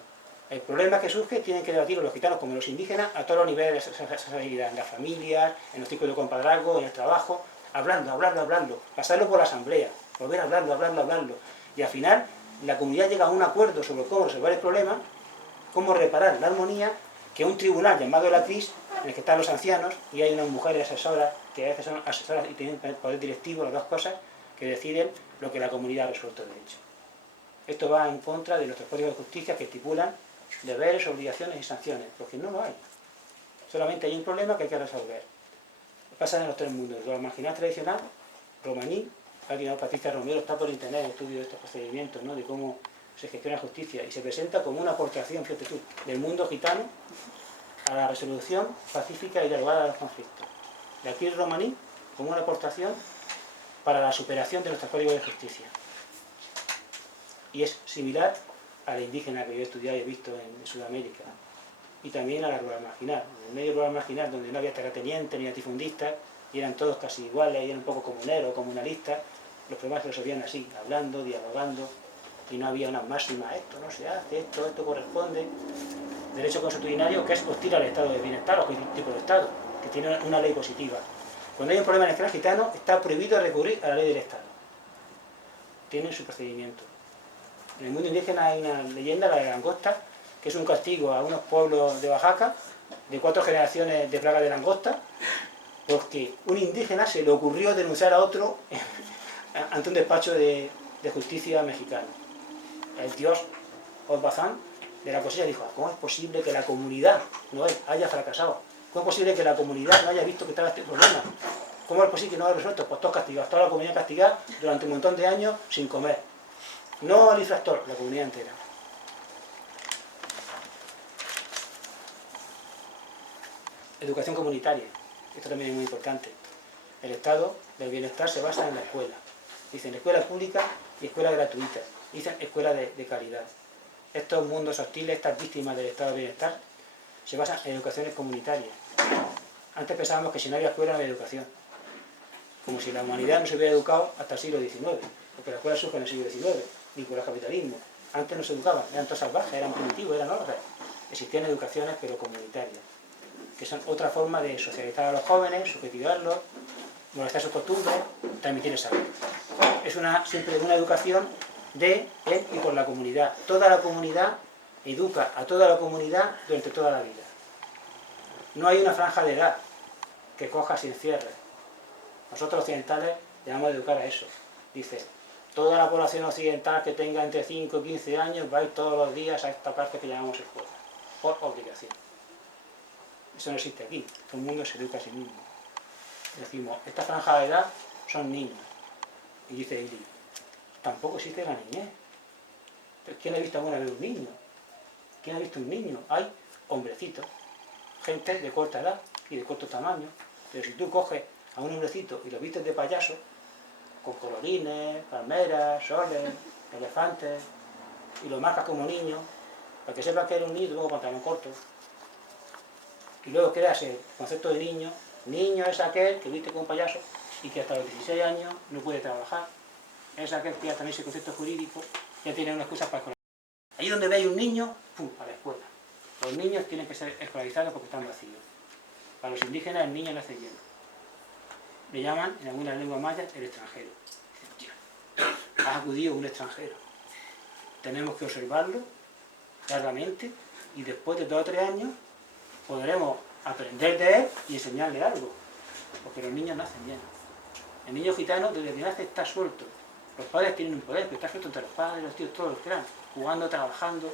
El problema que surge tienen que debatirlo los gitanos como los indígenas a todos los niveles de sensibilidad, en las familias, en los círculos de compadrazgo, en el trabajo, hablando, pasarlo por la asamblea, volver a hablarlo. Y al final, la comunidad llega a un acuerdo sobre cómo resolver el problema, cómo reparar la armonía, que un tribunal llamado la CRIS, en el que están los ancianos, y hay unas mujeres asesoras, que a veces son asesoras y tienen poder directivo, las dos cosas, que deciden lo que la comunidad ha resuelto de hecho. Esto va en contra de nuestros códigos de justicia que estipulan deberes, obligaciones y sanciones, porque no lo hay. Solamente hay un problema que hay que resolver. Pasa en los 3 mundos. Lo marginal tradicional, romaní, alguien, Patricia Romero, está por internet el estudio de estos procedimientos, ¿no? De cómo se gestiona la justicia, y se presenta como una aportación, fíjate tú, del mundo gitano a la resolución pacífica y dialogada de los conflictos. De aquí el romaní como una aportación para la superación de nuestros códigos de justicia. Y es similar a la indígena que yo he estudiado y he visto en Sudamérica. Y también a la rural marginal. En el medio rural marginal, donde no había terratenientes ni latifundistas, y eran todos casi iguales, y eran un poco comuneros, comunalistas, los problemas se resolvían así, hablando, dialogando, y no había una máxima, esto no se hace, esto corresponde. Derecho consuetudinario que es hostil al estado de bienestar, o cualquier tipo de estado, que tiene una ley positiva. Cuando hay un problema en el clan gitano, está prohibido recurrir a la ley del Estado. Tienen su procedimiento. En el mundo indígena hay una leyenda, la de la langosta, que es un castigo a unos pueblos de Oaxaca, de 4 generaciones de plaga de langosta, porque un indígena se le ocurrió denunciar a otro ante un despacho de justicia mexicano. El dios Ozbazán de la cosecha dijo, ¿cómo es posible que la comunidad no haya fracasado? ¿Cómo es posible que la comunidad no haya visto que estaba este problema? ¿Cómo es posible que no haya resuelto? Pues todos castigados, toda la comunidad castigada durante un montón de años sin comer. No al infractor, la comunidad entera. Educación comunitaria. Esto también es muy importante. El estado del bienestar se basa en la escuela. Dicen escuela pública y escuela gratuita. dicen escuela de calidad. Estos mundos hostiles, estas víctimas del estado de bienestar, se basan en educaciones comunitarias. Antes pensábamos que si no había escuela no había educación. Como si la humanidad no se hubiera educado hasta el siglo XIX, porque la escuela surge en el siglo XIX, ni por el capitalismo. Antes no se educaban, eran todos salvajes, eran primitivos, eran órdenes. Existían educaciones, pero comunitarias, que son otra forma de socializar a los jóvenes, subjetivarlos, molestar sus costumbres, transmitir el saber. Es siempre una educación de, en y por la comunidad. Toda la comunidad educa a toda la comunidad durante toda la vida. No hay una franja de edad que coja sin cierre. Nosotros occidentales llamamos a educar a eso. Dice, toda la población occidental que tenga entre 5 y 15 años va a ir todos los días a esta parte que llamamos escuela, por obligación. Eso no existe aquí. Todo el mundo se educa a sí mismo. Decimos, esta franja de edad son niños. Y dice Eli, tampoco existe la niñez. ¿Quién ha visto alguna vez un niño? ¿Quién ha visto un niño? Hay hombrecitos, gente de corta edad y de corto tamaño. Pero si tú coges a un hombrecito y lo vistes de payaso, con colorines, palmeras, soles, elefantes, y lo marcas como niño, para que sepas que eres un niño, luego pantalón corto. Y luego creas el concepto de niño. Niño es aquel que viste como un payaso y que hasta los 16 años no puede trabajar. Es aquel que ya también ese concepto jurídico, ya tiene unas cosas para escolarizar. Allí donde veis un niño, ¡pum!, a la escuela. Los niños tienen que ser escolarizados porque están vacíos. Para los indígenas el niño nace lleno. Le llaman, en algunas lenguas mayas, el extranjero. Ha acudido un extranjero. Tenemos que observarlo largamente y después de 2 o 3 años podremos aprender de él y enseñarle algo. Porque los niños nacen llenos. El niño gitano desde que nace está suelto. Los padres tienen un poder, pero está suelto entre los padres, los tíos, todos los que eran, jugando, trabajando.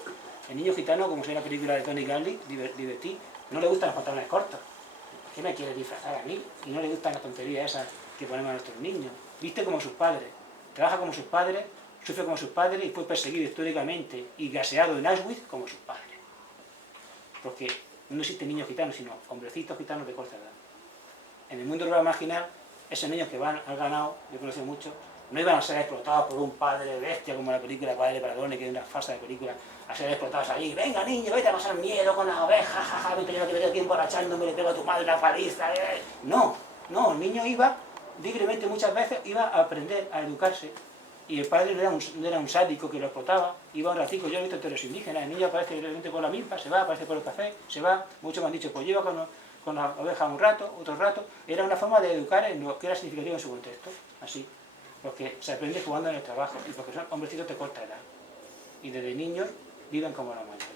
El niño gitano, como si en la película de Tony Garley, Divertí, no le gustan los pantalones cortos. ¿Qué me quiere disfrazar a mí? Y no le gustan las tonterías esas que ponemos a nuestros niños. Viste como sus padres, trabaja como sus padres, sufre como sus padres y fue perseguido históricamente y gaseado en Auschwitz como sus padres. Porque no existen niños gitanos, sino hombrecitos gitanos de corta edad. En el mundo rural marginal, esos niños que van al ganado, yo he conocido muchos, no iban a ser explotados por un padre bestia como la película Padre Paradone, que es una farsa de película, a ser explotados ahí. Venga niño, vete a pasar miedo con las ovejas, jaja, me tengo que ver aquí emborrachándome, le pego a tu madre una paliza. No, el niño iba libremente muchas veces, iba a aprender, a educarse. Y el padre no era un sádico que lo explotaba, iba un ratico. Yo he visto entre los indígenas, el niño aparece libremente por la milpa, se va, aparece por el café, se va. Muchos me han dicho, pues lleva con la oveja un rato, otro rato. Era una forma de educar en lo que era significativo en su contexto, así. Porque se aprende jugando en el trabajo y porque son hombrecitos de corta edad. Y desde niños viven como los mayores.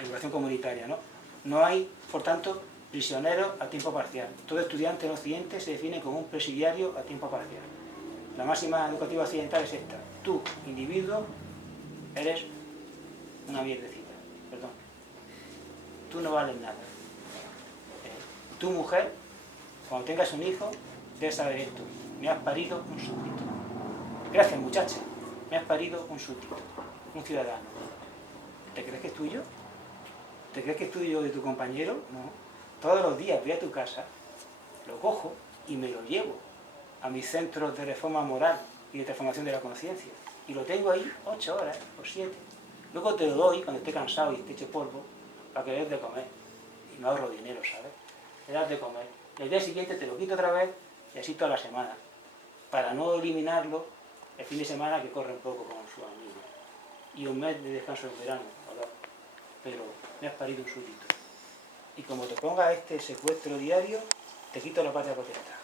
Educación comunitaria, ¿no? No hay, por tanto, prisioneros a tiempo parcial. Todo estudiante en Occidente se define como un presidiario a tiempo parcial. La máxima educativa occidental es esta. Tú, individuo, eres una mierdecita. Perdón. Tú no vales nada. Tu mujer, cuando tengas un hijo, debes saber esto. Me has parido un súbdito. Gracias, muchacha. Me has parido un súbdito, un ciudadano. ¿Te crees que es tuyo? ¿Te crees que es tuyo de tu compañero? No. Todos los días voy a tu casa, lo cojo y me lo llevo a mis centros de reforma moral y de transformación de la conciencia. Y lo tengo ahí 8 horas o 7. Luego te lo doy cuando esté cansado y esté hecho polvo para que le des de comer. Y me ahorro dinero, ¿sabes? Le das de comer. Y al día siguiente te lo quito otra vez y así toda la semana. Para no eliminarlo el fin de semana que corre un poco con sus amigos. Y un mes de descanso en verano, ¿verdad? Pero me has parido un súbdito. Y como te ponga este secuestro diario, te quito la patria potestad.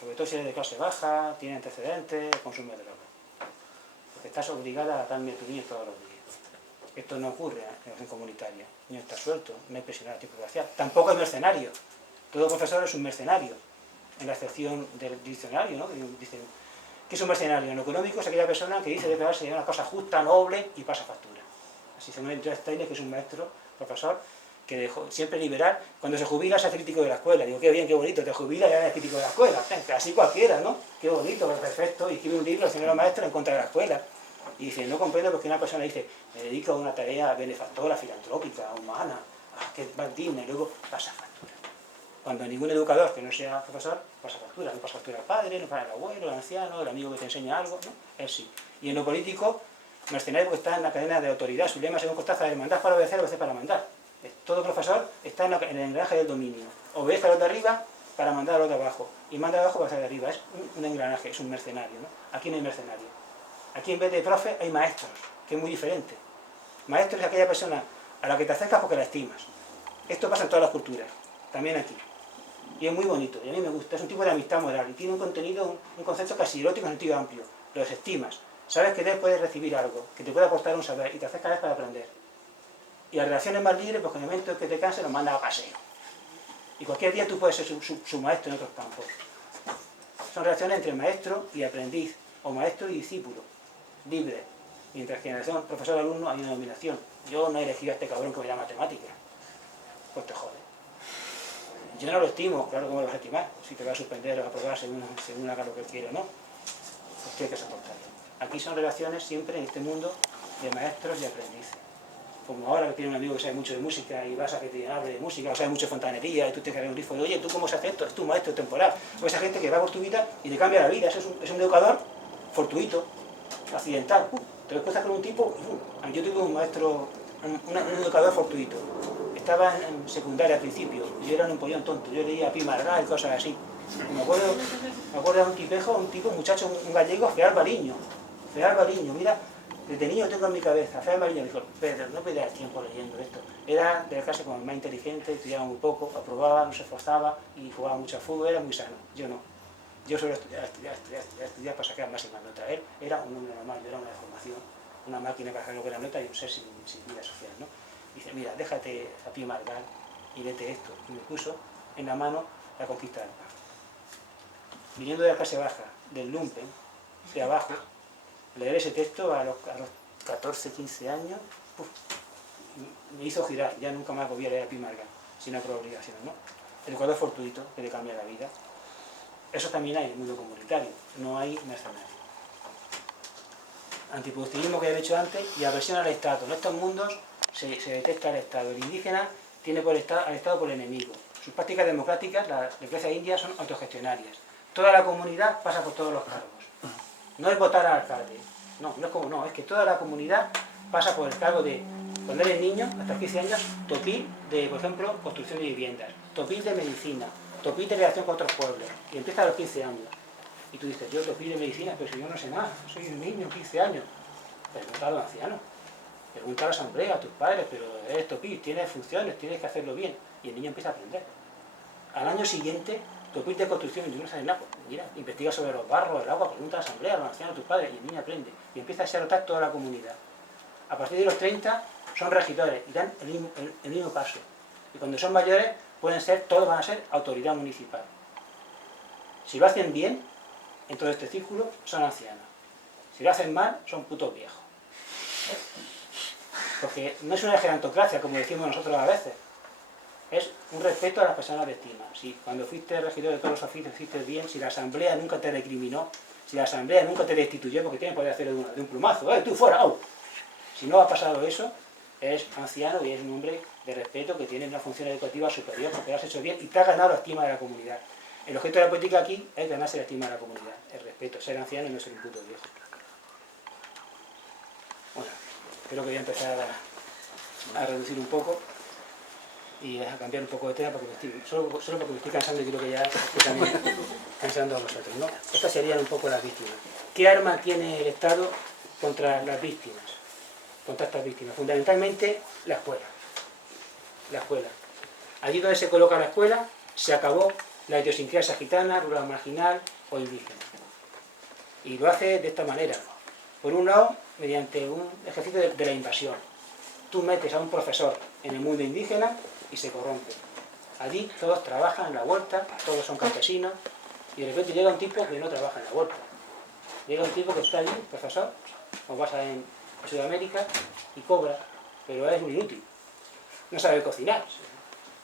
Sobre todo si eres de clase baja, tienes antecedentes, consumes droga. Porque estás obligada a darme a tu niño todos los días. Esto no ocurre en la educación comunitaria. El niño está suelto, no hay prisionero a tiempo parcial. Tampoco hay mercenario. Todo profesor es un mercenario. En la excepción del diccionario, ¿no? Dicen, ¿qué es un mercenario? En lo económico es aquella persona que dice declararse una cosa justa, noble y pasa factura. Así se llama George Steiner, que es un maestro, profesor, que dejó siempre liberal. Cuando se jubila se hace crítico de la escuela. Digo, qué bien, qué bonito, te jubilas y eres crítico de la escuela. Así cualquiera, ¿no? Qué bonito, perfecto. Y escribe un libro, el señor maestro, en contra de la escuela. Y dice, no comprendo porque una persona dice, me dedico a una tarea benefactora, filantrópica, humana, que es más digna, y luego pasa factura. Cuando ningún educador que no sea profesor pasa factura, no pasa factura al padre, no para el abuelo, el anciano, el amigo que te enseña algo, ¿no? Él sí. Y en lo político, mercenario porque está en la cadena de autoridad, su lema según Cortázar es mandar para obedecer, obedecer para mandar. Todo profesor está en el engranaje del dominio. Obedece a los de arriba para mandar a los de abajo. Y manda de abajo para hacer de arriba. Es un engranaje, es un mercenario, ¿no? Aquí no hay mercenario. Aquí en vez de profe hay maestros, que es muy diferente. Maestro es aquella persona a la que te acercas porque la estimas. Esto pasa en todas las culturas, también aquí. Y es muy bonito, y a mí me gusta. Es un tipo de amistad moral y tiene un contenido, un concepto casi erótico en sentido amplio. Los estimas. Sabes que de él puedes recibir algo, que te puede aportar un saber y te acercas a él para aprender. Y las relaciones más libres, porque en el momento en que te canses, los mandas a paseo. Y cualquier día tú puedes ser su maestro en otros campos. Son relaciones entre maestro y aprendiz, o maestro y discípulo, libre. Mientras que en la relación profesor-alumno hay una dominación. Yo no he elegido a este cabrón que me llama matemática. Pues te jode. Yo no lo estimo, claro que me lo vas a estimar. Si te va a suspender o a aprobar según haga lo que quiera o no, pues tienes que soportarlo. Aquí son relaciones siempre en este mundo de maestros y aprendices. Como ahora que tiene un amigo que sabe mucho de música y vas a que te hable de música, o sabe mucho de fontanería y tú te cargas un grifo y oye, ¿tú cómo se hace esto? Es tu maestro temporal. O esa gente que va por tu vida y te cambia la vida. Eso es un educador fortuito, accidental. Te lo cruzas con un tipo. Yo tuve un maestro, un educador fortuito. Estaba en secundaria al principio y yo era un empollón tonto. Yo leía Pi Margall y cosas así. Me acuerdo de un tipejo, un muchacho, un gallego, Feal Baliño, mira. Desde niño tengo en mi cabeza, Feal Baliño me dijo, Pedro, no pierdas tiempo leyendo esto. Era de la clase como el más inteligente, estudiaba muy poco, aprobaba, no se esforzaba y jugaba mucho al fútbol, era muy sano. Yo no. Yo solo estudiar para sacar máximas notas. Él era un hombre normal, yo era una deformación, una máquina para sacar buenas notas y un ser sin vida social, ¿no? Dice, mira, déjate a Pi Margall y léete esto. Y me puso en la mano La conquista del pan. Viniendo de la clase baja, del lumpen, de abajo, leer ese texto a los 14, 15 años, me hizo girar. Ya nunca más volví a leer a Pi Margall, sin por obligación, ¿no? El educador fortuito que le cambia la vida. Eso también hay en el mundo comunitario, no hay mercenarios. Antiproductivismo que he dicho antes y aversión al Estado. En estos mundos se detesta al Estado. El indígena tiene al Estado por enemigo. Sus prácticas democráticas, la democracia india, son autogestionarias. Toda la comunidad pasa por todos los cargos. No es votar al alcalde. No, es que toda la comunidad pasa por el cargo de, cuando eres niño, hasta 15 años, topil de, por ejemplo, construcción de viviendas, topil de medicina, topil de relación con otros pueblos. Y empieza a los 15 años. Y tú dices, yo topil de medicina, pero si yo no sé nada, soy un niño, 15 años. Pregunta a los ancianos. Pregunta a la asamblea, a tus padres, pero eres topil, tienes funciones, tienes que hacerlo bien. Y el niño empieza a aprender. Al año siguiente, topil de construcción, y tú no sabes nada, pues mira, investiga sobre los barros, el agua, pregunta a la asamblea, a los ancianos, a tus padres, y el niño aprende. Y empieza a desarrollar toda la comunidad. A partir de los 30 son regidores y dan el mismo paso. Y cuando son mayores, todos van a ser autoridad municipal. Si lo hacen bien, en todo este círculo, son ancianos. Si lo hacen mal, son putos viejos. Porque no es una gerontocracia, como decimos nosotros a veces. Es un respeto a las personas de estima. Si cuando fuiste regidor de todos los oficios hiciste bien, si la asamblea nunca te recriminó, si la asamblea nunca te destituyó, porque tiene poder hacerlo de un plumazo, tú fuera, ¡au! Si no ha pasado eso, es anciano y es un hombre de respeto que tiene una función educativa superior porque lo has hecho bien y te has ganado la estima de la comunidad. El objeto de la política aquí es ganarse la estima de la comunidad, el respeto, ser anciano y no ser un puto viejo. Bueno, creo que voy a empezar a reducir un poco y a cambiar un poco de tema porque solo porque me estoy cansando y creo que ya estoy también cansando a vosotros, ¿no? Estas serían un poco las víctimas. ¿Qué arma tiene el Estado contra las víctimas? Contra estas víctimas. Fundamentalmente la escuela. La escuela. Allí donde se coloca la escuela, se acabó la idiosincrasia gitana, rural marginal o indígena. Y lo hace de esta manera. Por un lado, mediante un ejercicio de la invasión. Tú metes a un profesor en el mundo indígena y se corrompe. Allí todos trabajan en la huerta, todos son campesinos, y de repente llega un tipo que no trabaja en la huerta. Llega un tipo que está allí, profesor, como pasa en Sudamérica, y cobra, pero es un inútil. No sabe cocinar,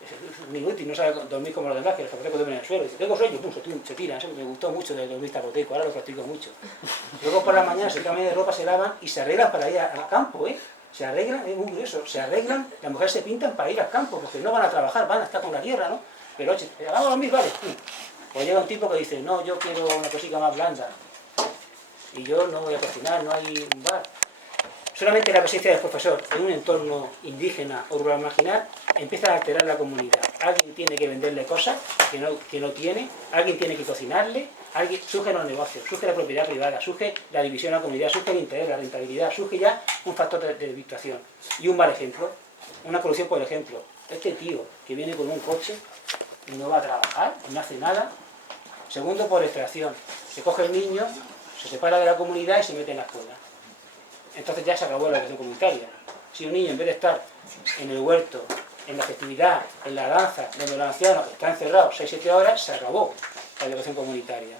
es un inútil, no sabe dormir como los demás, que los zapotecos duermen en el suelo. Dice, tengo sueño, pum, se tira. Eso me gustó mucho de dormir zapoteco, ahora lo practico mucho. Luego por la mañana se cambian de ropa, se lavan y se arreglan para ir al campo, Se arreglan, es muy curioso, se arreglan, las mujeres se pintan para ir al campo, porque no van a trabajar, van a estar con la tierra, ¿no? Pero oye, vamos a dormir, vale. O llega un tipo que dice, no, yo quiero una cosita más blanda. Y yo no voy a cocinar, no hay un bar. Solamente la presencia del profesor en un entorno indígena o rural marginal empieza a alterar la comunidad. Alguien tiene que venderle cosas que no tiene, alguien tiene que cocinarle, surgen los negocios, surge la propiedad privada, surge la división de la comunidad, surge el interés, la rentabilidad, surge ya un factor de desvirtuación. Y un mal ejemplo, una corrupción por ejemplo. Este tío que viene con un coche y no va a trabajar, no hace nada. Segundo, por extracción. Se coge el niño, se separa de la comunidad y se mete en la escuela. Entonces ya se acabó la educación comunitaria. Si un niño en vez de estar en el huerto, en la festividad, en la danza, donde los ancianos están encerrados 6-7 horas, se acabó la educación comunitaria.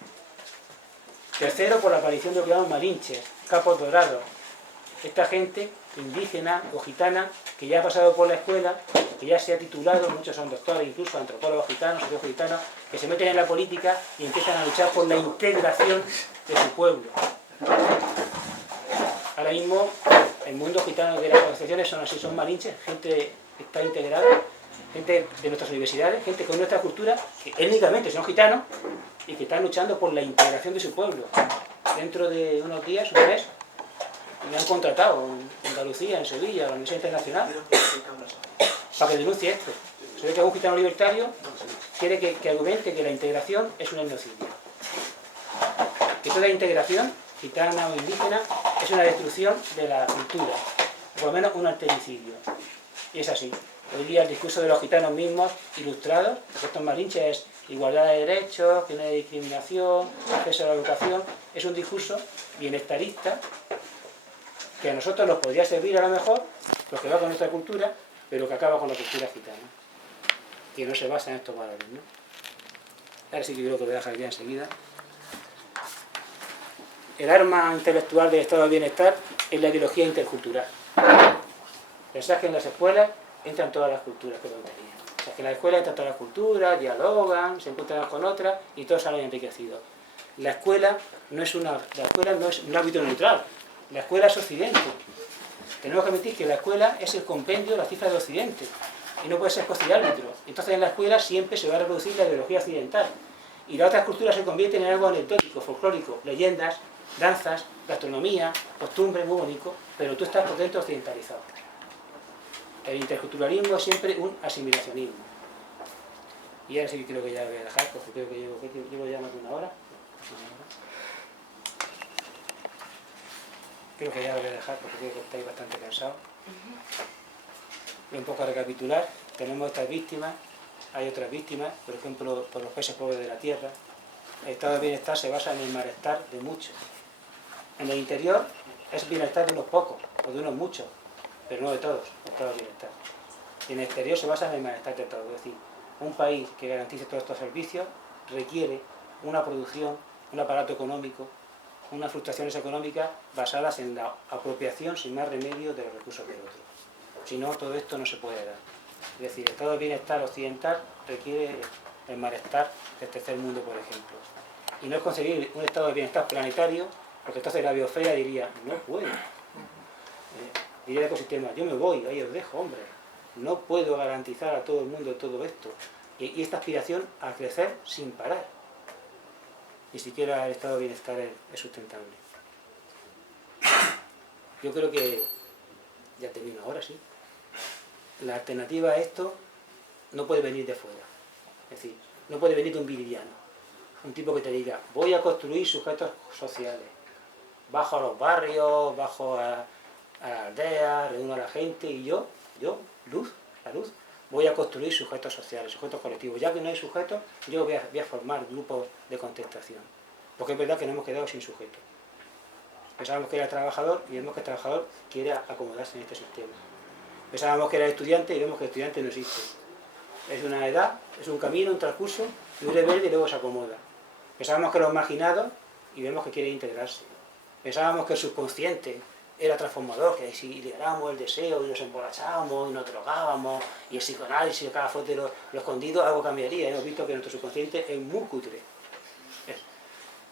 Tercero, por la aparición de lo que llaman malinches, capos dorados. Esta gente indígena o gitana que ya ha pasado por la escuela, que ya se ha titulado, muchos son doctores, incluso antropólogos gitanos, sociólogos gitanos, que se meten en la política y empiezan a luchar por la integración de su pueblo. Ahora mismo, el mundo gitano de las asociaciones son así, son malinches, gente que está integrada, gente de nuestras universidades, gente con nuestra cultura, que étnicamente son gitanos y que están luchando por la integración de su pueblo. Dentro de unos días, un mes, me han contratado en Andalucía, en Sevilla, en la Universidad Internacional, para que denuncie esto. Se ve que un gitano libertario quiere que argumente que la integración es un etnocidio. Que toda integración, gitana o indígena, es una destrucción de la cultura, o por lo menos un altericidio. Y es así. Hoy día el discurso de los gitanos mismos, ilustrados, estos malinches, es igualdad de derechos, que no hay discriminación, acceso a la educación, es un discurso bienestarista que a nosotros nos podría servir a lo mejor, porque va con nuestra cultura, pero que acaba con la cultura gitana, que no se basa en estos valores, ¿no? Ahora sí que creo que lo voy a dejar ya enseguida. El arma intelectual del estado de bienestar es la ideología intercultural. Pensad que en las escuelas entran todas las culturas, que tontería. O sea, que en las escuelas entran todas las culturas, dialogan, se encuentran con otras y todos salen enriquecidos. La escuela no es un ámbito neutral. La escuela es Occidente. Tenemos que admitir que la escuela es el compendio de las cifras de Occidente y no puede ser árbitro. Entonces en la escuela siempre se va a reproducir la ideología occidental y las otras culturas se convierten en algo anecdótico, folclórico, leyendas, danzas, gastronomía, costumbres, muy bonito, pero tú estás por dentro occidentalizado. El interculturalismo es siempre un asimilacionismo. Y ahora sí que creo que ya lo voy a dejar, porque creo que llevo ya más de una hora. Creo que ya lo voy a dejar porque creo que estáis bastante cansados. Un poco a recapitular, tenemos estas víctimas, hay otras víctimas, por ejemplo, por los países pobres de la tierra. El estado de bienestar se basa en el malestar de muchos. En el interior es bienestar de unos pocos, o de unos muchos, pero no de todos, el estado de bienestar. Y en el exterior se basa en el malestar de todos. Es decir, un país que garantice todos estos servicios requiere una producción, un aparato económico, unas fluctuaciones económicas basadas en la apropiación sin más remedio de los recursos del otro. Si no, todo esto no se puede dar. Es decir, el estado de bienestar occidental requiere el malestar del tercer mundo, por ejemplo. Y no es conseguir un estado de bienestar planetario, porque entonces la biosfera diría, no puedo. Diría el ecosistema, yo me voy, ahí os dejo, hombre. No puedo garantizar a todo el mundo todo esto. Y esta aspiración a crecer sin parar. Ni siquiera el estado de bienestar es sustentable. Yo creo que ya termino ahora, sí. La alternativa a esto no puede venir de fuera. Es decir, no puede venir de un viridiano. Un tipo que te diga, voy a construir sujetos sociales. Bajo a los barrios, bajo a la aldea, reúno a la gente y yo, la luz, voy a construir sujetos sociales, sujetos colectivos. Ya que no hay sujetos, yo voy a formar grupos de contestación. Porque es verdad que nos hemos quedado sin sujetos. Pensábamos que era trabajador y vemos que el trabajador quiere acomodarse en este sistema. Pensábamos que era estudiante y vemos que el estudiante no existe. Es una edad, es un camino, un transcurso, libre verde y luego se acomoda. Pensábamos que era un marginado y vemos que quiere integrarse. Pensábamos que el subconsciente era transformador, que si liberábamos el deseo y nos emborrachábamos y nos drogábamos y el psicoanálisis cada fuerte lo escondido, algo cambiaría. Hemos visto que nuestro subconsciente es muy cutre.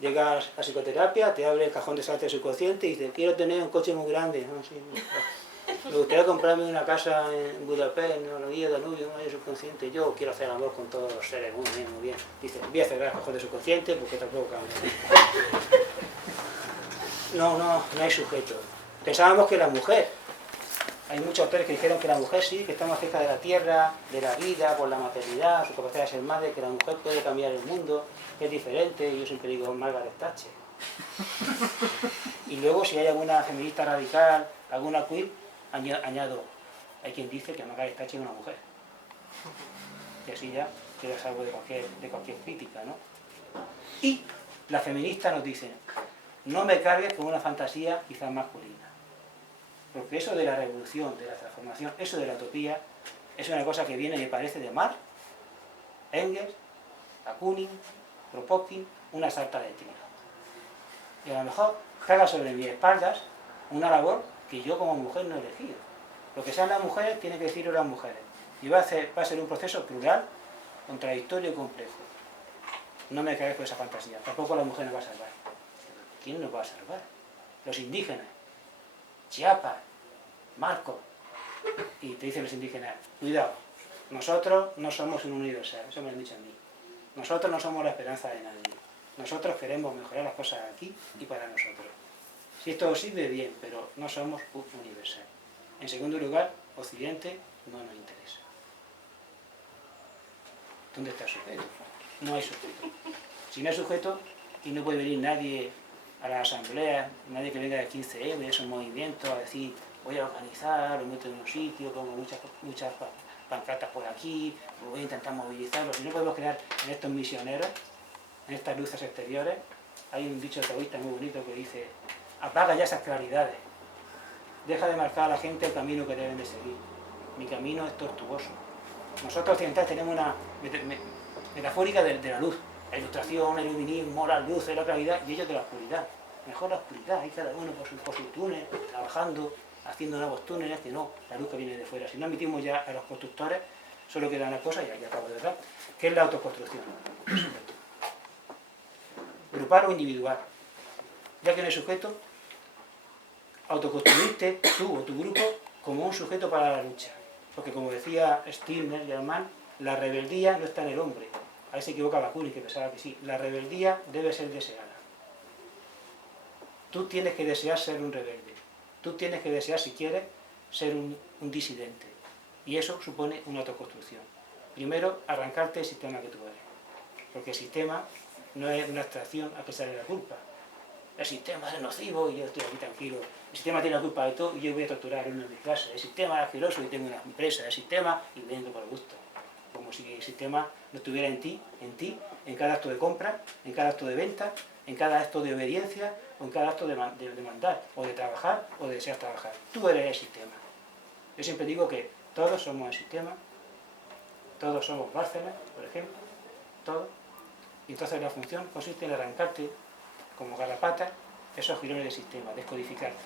Llegas a psicoterapia, te abre el cajón de desastre subconsciente y dices, quiero tener un coche muy grande. No, sí, no. Me gustaría comprarme una casa en Budapest, en la orilla de Danubio, un subconsciente. Yo quiero hacer amor con todos los seres, muy bien, muy bien. Dice, voy a cerrar el cajón de subconsciente porque tampoco cambia. No hay sujeto. Pensábamos que la mujer, hay muchos autores que dijeron que la mujer sí, que está más cerca de la tierra, de la vida, por la maternidad, su capacidad de ser madre, que la mujer puede cambiar el mundo, que es diferente, y yo siempre digo Margaret Thatcher. Y luego si hay alguna feminista radical, alguna queer, añado, hay quien dice que Margaret Thatcher es una mujer. Y así ya queda salvo de cualquier crítica, ¿no? Y las feministas nos dicen, no me cargues con una fantasía quizás masculina. Porque eso de la revolución, de la transformación, eso de la utopía, es una cosa que viene, me parece, de Marx, Engels, Bakunin, Kropotkin, una sarta de trigo. Y a lo mejor carga sobre mis espaldas una labor que yo como mujer no he elegido. Lo que sean las mujeres tiene que decirlo las mujeres. Y va a ser un proceso plural, contradictorio y complejo. No me cargues con esa fantasía. Tampoco la mujer nos va a salvar. ¿Quién nos va a salvar? Los indígenas. Chiapas, Marcos. Y te dicen los indígenas, cuidado, nosotros no somos un universal, eso me lo han dicho a mí. Nosotros no somos la esperanza de nadie. Nosotros queremos mejorar las cosas aquí y para nosotros. Si esto os sirve, bien, pero no somos un universal. En segundo lugar, Occidente no nos interesa. ¿Dónde está el sujeto? No hay sujeto. Si no hay sujeto, y no puede venir nadie a la asamblea, nadie que venga de 15M, de esos movimientos, a decir, voy a organizar, lo meto en un sitio, pongo muchas pancartas por aquí, voy a intentar movilizarlo. Si no podemos crear en estos misioneros, en estas luces exteriores, hay un dicho taoísta muy bonito que dice, apaga ya esas claridades, deja de marcar a la gente el camino que deben de seguir. Mi camino es tortuoso. Nosotros occidentales tenemos una metafórica de la luz, la ilustración, el iluminismo, la luz, la claridad, y ellos de la oscuridad. Mejor la oscuridad, hay cada uno por su túnel, trabajando, haciendo nuevos túneles, que no la luz que viene de fuera. Si no admitimos ya a los constructores, solo queda una cosa, y aquí acabo de verdad, que es la autoconstrucción. Grupal o individual. Ya que no hay sujeto, autoconstruirte tú o tu grupo como un sujeto para la lucha. Porque como decía Stirner y Alman, la rebeldía no está en el hombre. Ahí se equivoca Bakunin, que pensaba que sí. La rebeldía debe ser deseada. Tú tienes que desear ser un rebelde. Tú tienes que desear, si quieres, ser un disidente. Y eso supone una autoconstrucción. Primero, arrancarte el sistema que tú eres. Porque el sistema no es una abstracción a pesar de la culpa. El sistema es nocivo y yo estoy aquí tranquilo. El sistema tiene la culpa de todo y yo voy a torturar a uno en mi clase. El sistema es asqueroso y tengo una empresa. El sistema y vendo por gusto. Como si el sistema no estuviera en ti, en cada acto de compra, en cada acto de venta, en cada acto de obediencia, o en cada acto de mandar, o de trabajar, o de desear trabajar. Tú eres el sistema. Yo siempre digo que todos somos el sistema, todos somos Bárcenas, por ejemplo, todos. Y entonces la función consiste en arrancarte, como garrapatas, esos girones del sistema, descodificarte.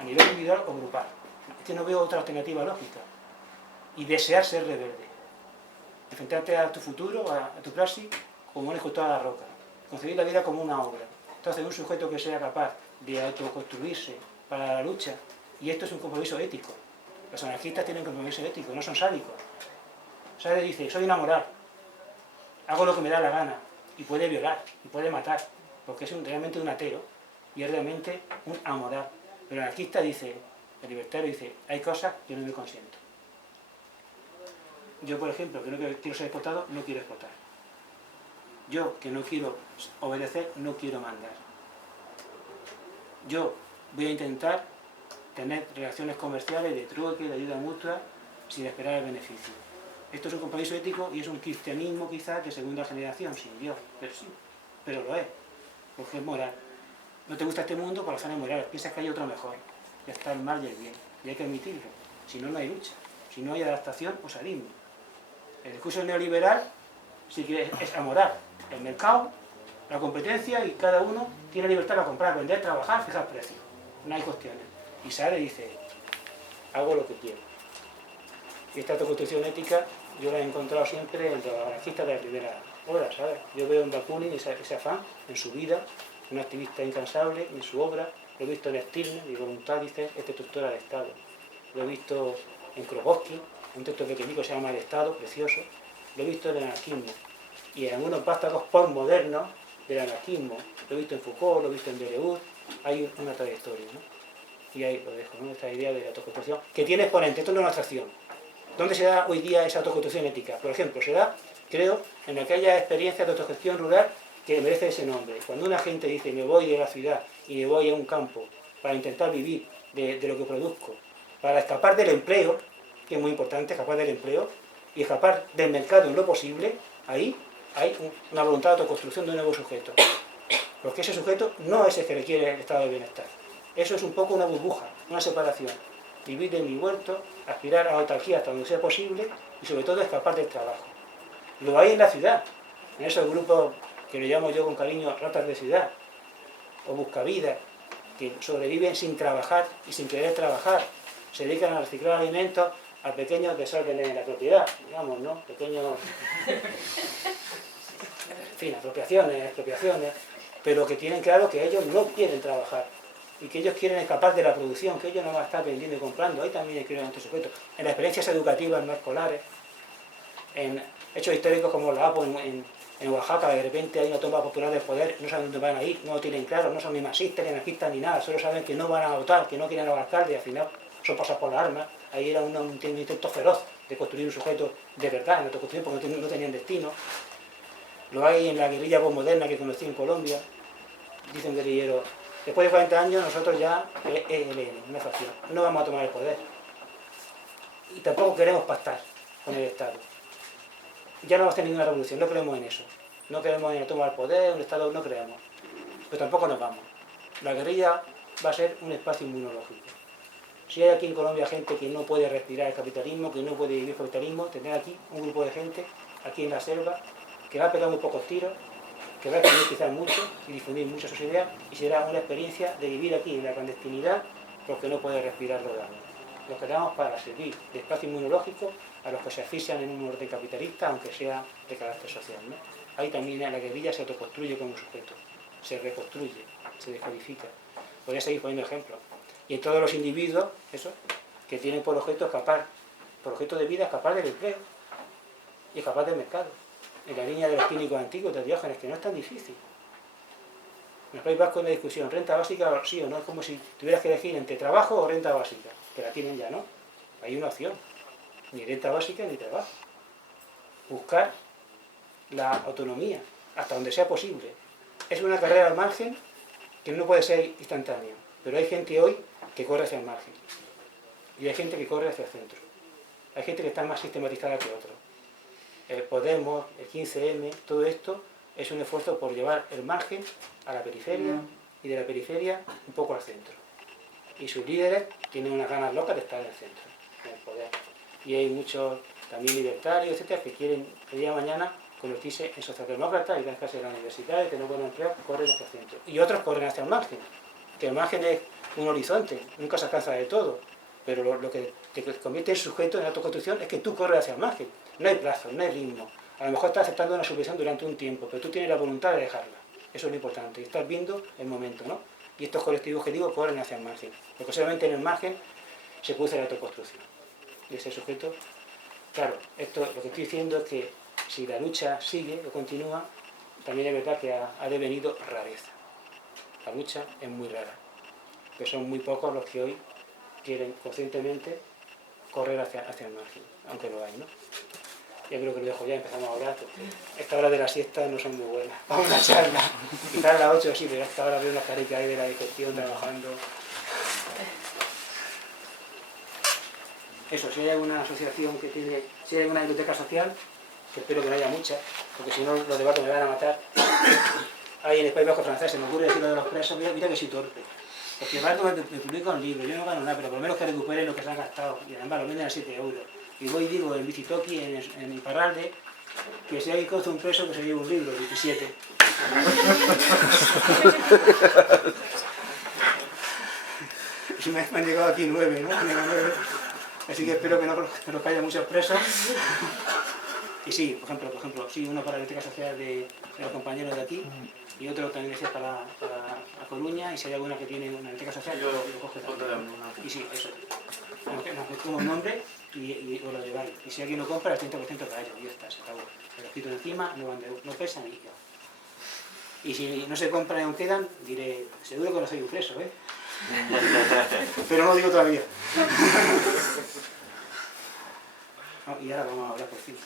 A nivel individual o grupal. Es que no veo otra alternativa lógica. Y desear ser rebelde. Enfrentarte a tu futuro, a tu praxis, como una escultura a la roca. Concebir la vida como una obra. Entonces, un sujeto que sea capaz de autoconstruirse para la lucha, y esto es un compromiso ético. Los anarquistas tienen compromiso ético, no son sádicos. Sade dice, soy una moral, hago lo que me da la gana, y puede violar, y puede matar, porque es realmente un ateo, y es realmente un amoral. Pero el anarquista dice, el libertario dice, hay cosas que no me consiento. Yo, por ejemplo, que no quiero ser explotado, no quiero explotar. Yo, que no quiero obedecer, no quiero mandar. Yo voy a intentar tener relaciones comerciales de trueque, de ayuda mutua, sin esperar el beneficio. Esto es un compromiso ético y es un cristianismo quizás de segunda generación, sin Dios, pero sí, pero lo es, porque es moral. No te gusta este mundo por razones morales, piensas que hay otro mejor, ya está el mal y el bien, y hay que admitirlo, si no, no hay lucha, si no hay adaptación o sadismo. El discurso neoliberal sí que es amoral, el mercado, la competencia y cada uno tiene libertad para comprar, vender, trabajar, fijar precios, no hay cuestiones. Y Sade dice, hago lo que quiero. Y esta autoconstrucción ética yo la he encontrado siempre en los anarquistas de la primera hora, ¿sabes? Yo veo en Bakunin ese afán, en su vida, un activista incansable, en su obra, lo he visto en Stirner, mi voluntad, dice, es destructora del Estado. lo he visto en Kropotkin, un texto pequeñico que se llama El Estado, precioso, lo he visto en el anarquismo, y en algunos vástagos postmodernos del anarquismo, lo he visto en Foucault, lo he visto en Deleuze, hay una trayectoria, ¿no? Y ahí lo dejo, ¿no? Esta idea de la autoconstrucción, que tiene exponente, esto no es una abstracción. ¿Dónde se da hoy día esa autoconstrucción ética? Por ejemplo, se da, creo, en aquella experiencia de autogestión rural que merece ese nombre. Cuando una gente dice, me voy de la ciudad y me voy a un campo para intentar vivir de lo que produzco, para escapar del empleo, que es muy importante, escapar del empleo, y escapar del mercado en lo posible, ahí hay una voluntad de autoconstrucción de un nuevo sujeto. Porque ese sujeto no es el que requiere el estado de bienestar. Eso es un poco una burbuja, una separación. Vivir en mi huerto, aspirar a la autarquía hasta donde sea posible y sobre todo escapar del trabajo. Lo hay en la ciudad, en esos grupos que le llamo yo con cariño ratas de ciudad o buscavidas, que sobreviven sin trabajar y sin querer trabajar. Se dedican a reciclar alimentos a pequeños desórdenes en la propiedad, digamos, ¿no? Pequeños... en fin, expropiaciones, pero que tienen claro que ellos no quieren trabajar y que ellos quieren escapar de la producción, que ellos no van a estar vendiendo y comprando. Ahí también hay que ir en este sujeto. En las experiencias educativas no escolares, en hechos históricos como la APO en Oaxaca, de repente hay una toma popular del poder, no saben dónde van a ir, no lo tienen claro, no son ni marxistas, ni anarquistas, ni nada, solo saben que no van a votar, que no quieren a los alcaldes, y al final son pasados por las armas. Ahí era un intento feroz de construir un sujeto de verdad, en autoconstrucción, porque no tenían destino. Lo hay en la guerrilla postmoderna que conocí en Colombia, dice un guerrillero, después de 40 años nosotros ya, ELN, una facción, no vamos a tomar el poder. Y tampoco queremos pactar con el Estado. Ya no vamos a hacer ninguna revolución, no creemos en eso. No creemos en la toma del poder, un Estado, no creemos. Pero tampoco nos vamos. La guerrilla va a ser un espacio inmunológico. Si hay aquí en Colombia gente que no puede respirar el capitalismo, que no puede vivir el capitalismo, tendrá aquí un grupo de gente, aquí en la selva, que va a pegar muy pocos tiros, que va a escribir quizás mucho y difundir mucho sus ideas, y será una experiencia de vivir aquí en la clandestinidad porque no puede respirar los daños. Lo creamos para servir de espacio inmunológico a los que se asfixian en un orden capitalista, aunque sea de carácter social, ¿no? Ahí también la guerrilla se autoconstruye como sujeto, se reconstruye, se descodifica. Podría seguir poniendo ejemplos. Y en todos los individuos, eso, que tienen por objeto escapar, por objeto de vida, escapar del empleo y escapar del mercado. En la línea de los clínicos antiguos de Diógenes, que no es tan difícil. En el País Vasco hay una discusión, renta básica sí o no, es como si tuvieras que elegir entre trabajo o renta básica, que la tienen ya, ¿no? Hay una opción, ni renta básica ni trabajo. Buscar la autonomía, hasta donde sea posible. Es una carrera al margen que no puede ser instantánea, pero hay gente hoy que corre hacia el margen, y hay gente que corre hacia el centro. Hay gente que está más sistematizada que otros. El Podemos, el 15M, todo esto es un esfuerzo por llevar el margen a la periferia y de la periferia un poco al centro. Y sus líderes tienen unas ganas locas de estar en el centro, en el poder. Y hay muchos también libertarios, etcétera, que quieren el día de mañana convertirse en socialdemócratas y dan clases en la universidad, tener buenos empleos, corren hacia el centro. Y otros corren hacia el margen, que el margen es un horizonte, nunca se alcanza de todo, pero lo que te convierte en sujeto en la autoconstrucción es que tú corres hacia el margen. No hay plazo, no hay ritmo. A lo mejor estás aceptando una subvención durante un tiempo, pero tú tienes la voluntad de dejarla. Eso es lo importante. Y estás viendo el momento, ¿no? Y estos colectivos objetivos corren hacia el margen. Porque solamente en el margen se produce la autoconstrucción de ese sujeto. Claro, esto, lo que estoy diciendo es que si la lucha sigue o continúa, también es verdad que ha devenido rareza. La lucha es muy rara. Que son muy pocos los que hoy quieren conscientemente correr hacia el margen, aunque lo hay, ¿no? Yo creo que lo dejo ya, empezamos a orar, porque esta hora de la siesta no son muy buenas. Vamos a una charla, quizás a las 8 sí, pero esta hora veo unas caricas ahí de la digestión trabajando. Eso, si hay alguna asociación que tiene, si hay alguna biblioteca social, que espero que no haya muchas, porque si no los debates me van a matar. Ahí en el País Vasco francés se me ocurre decir lo de los presos, mira que soy torpe. Porque Bardo me publica un libro, yo no gano nada, pero por lo menos que recuperen lo que se han gastado, y además lo venden a 7 euros. Y voy y digo en Bicitoki, en Iparralde, que si alguien conoce un preso que se lleve un libro, 17. Y me han llegado aquí 9, ¿no? Así que espero que no caigan muchos presos. Y sí, por ejemplo, sí, uno para la biblioteca social de los compañeros de aquí, y otro también decía para A Coruña, y si hay alguna que tiene una biblioteca social, lo coge también. Y sí, eso. nos pongo un nombre y os lo lleváis. Y si alguien lo compra, el 30% para ellos, y ya está, se acabó. Se lo quito encima, no pesan y ya. Y si no se compran y aún quedan, diré, seguro que no soy un preso, ¿eh? Pero no lo digo todavía. No, y ahora vamos a hablar por fin.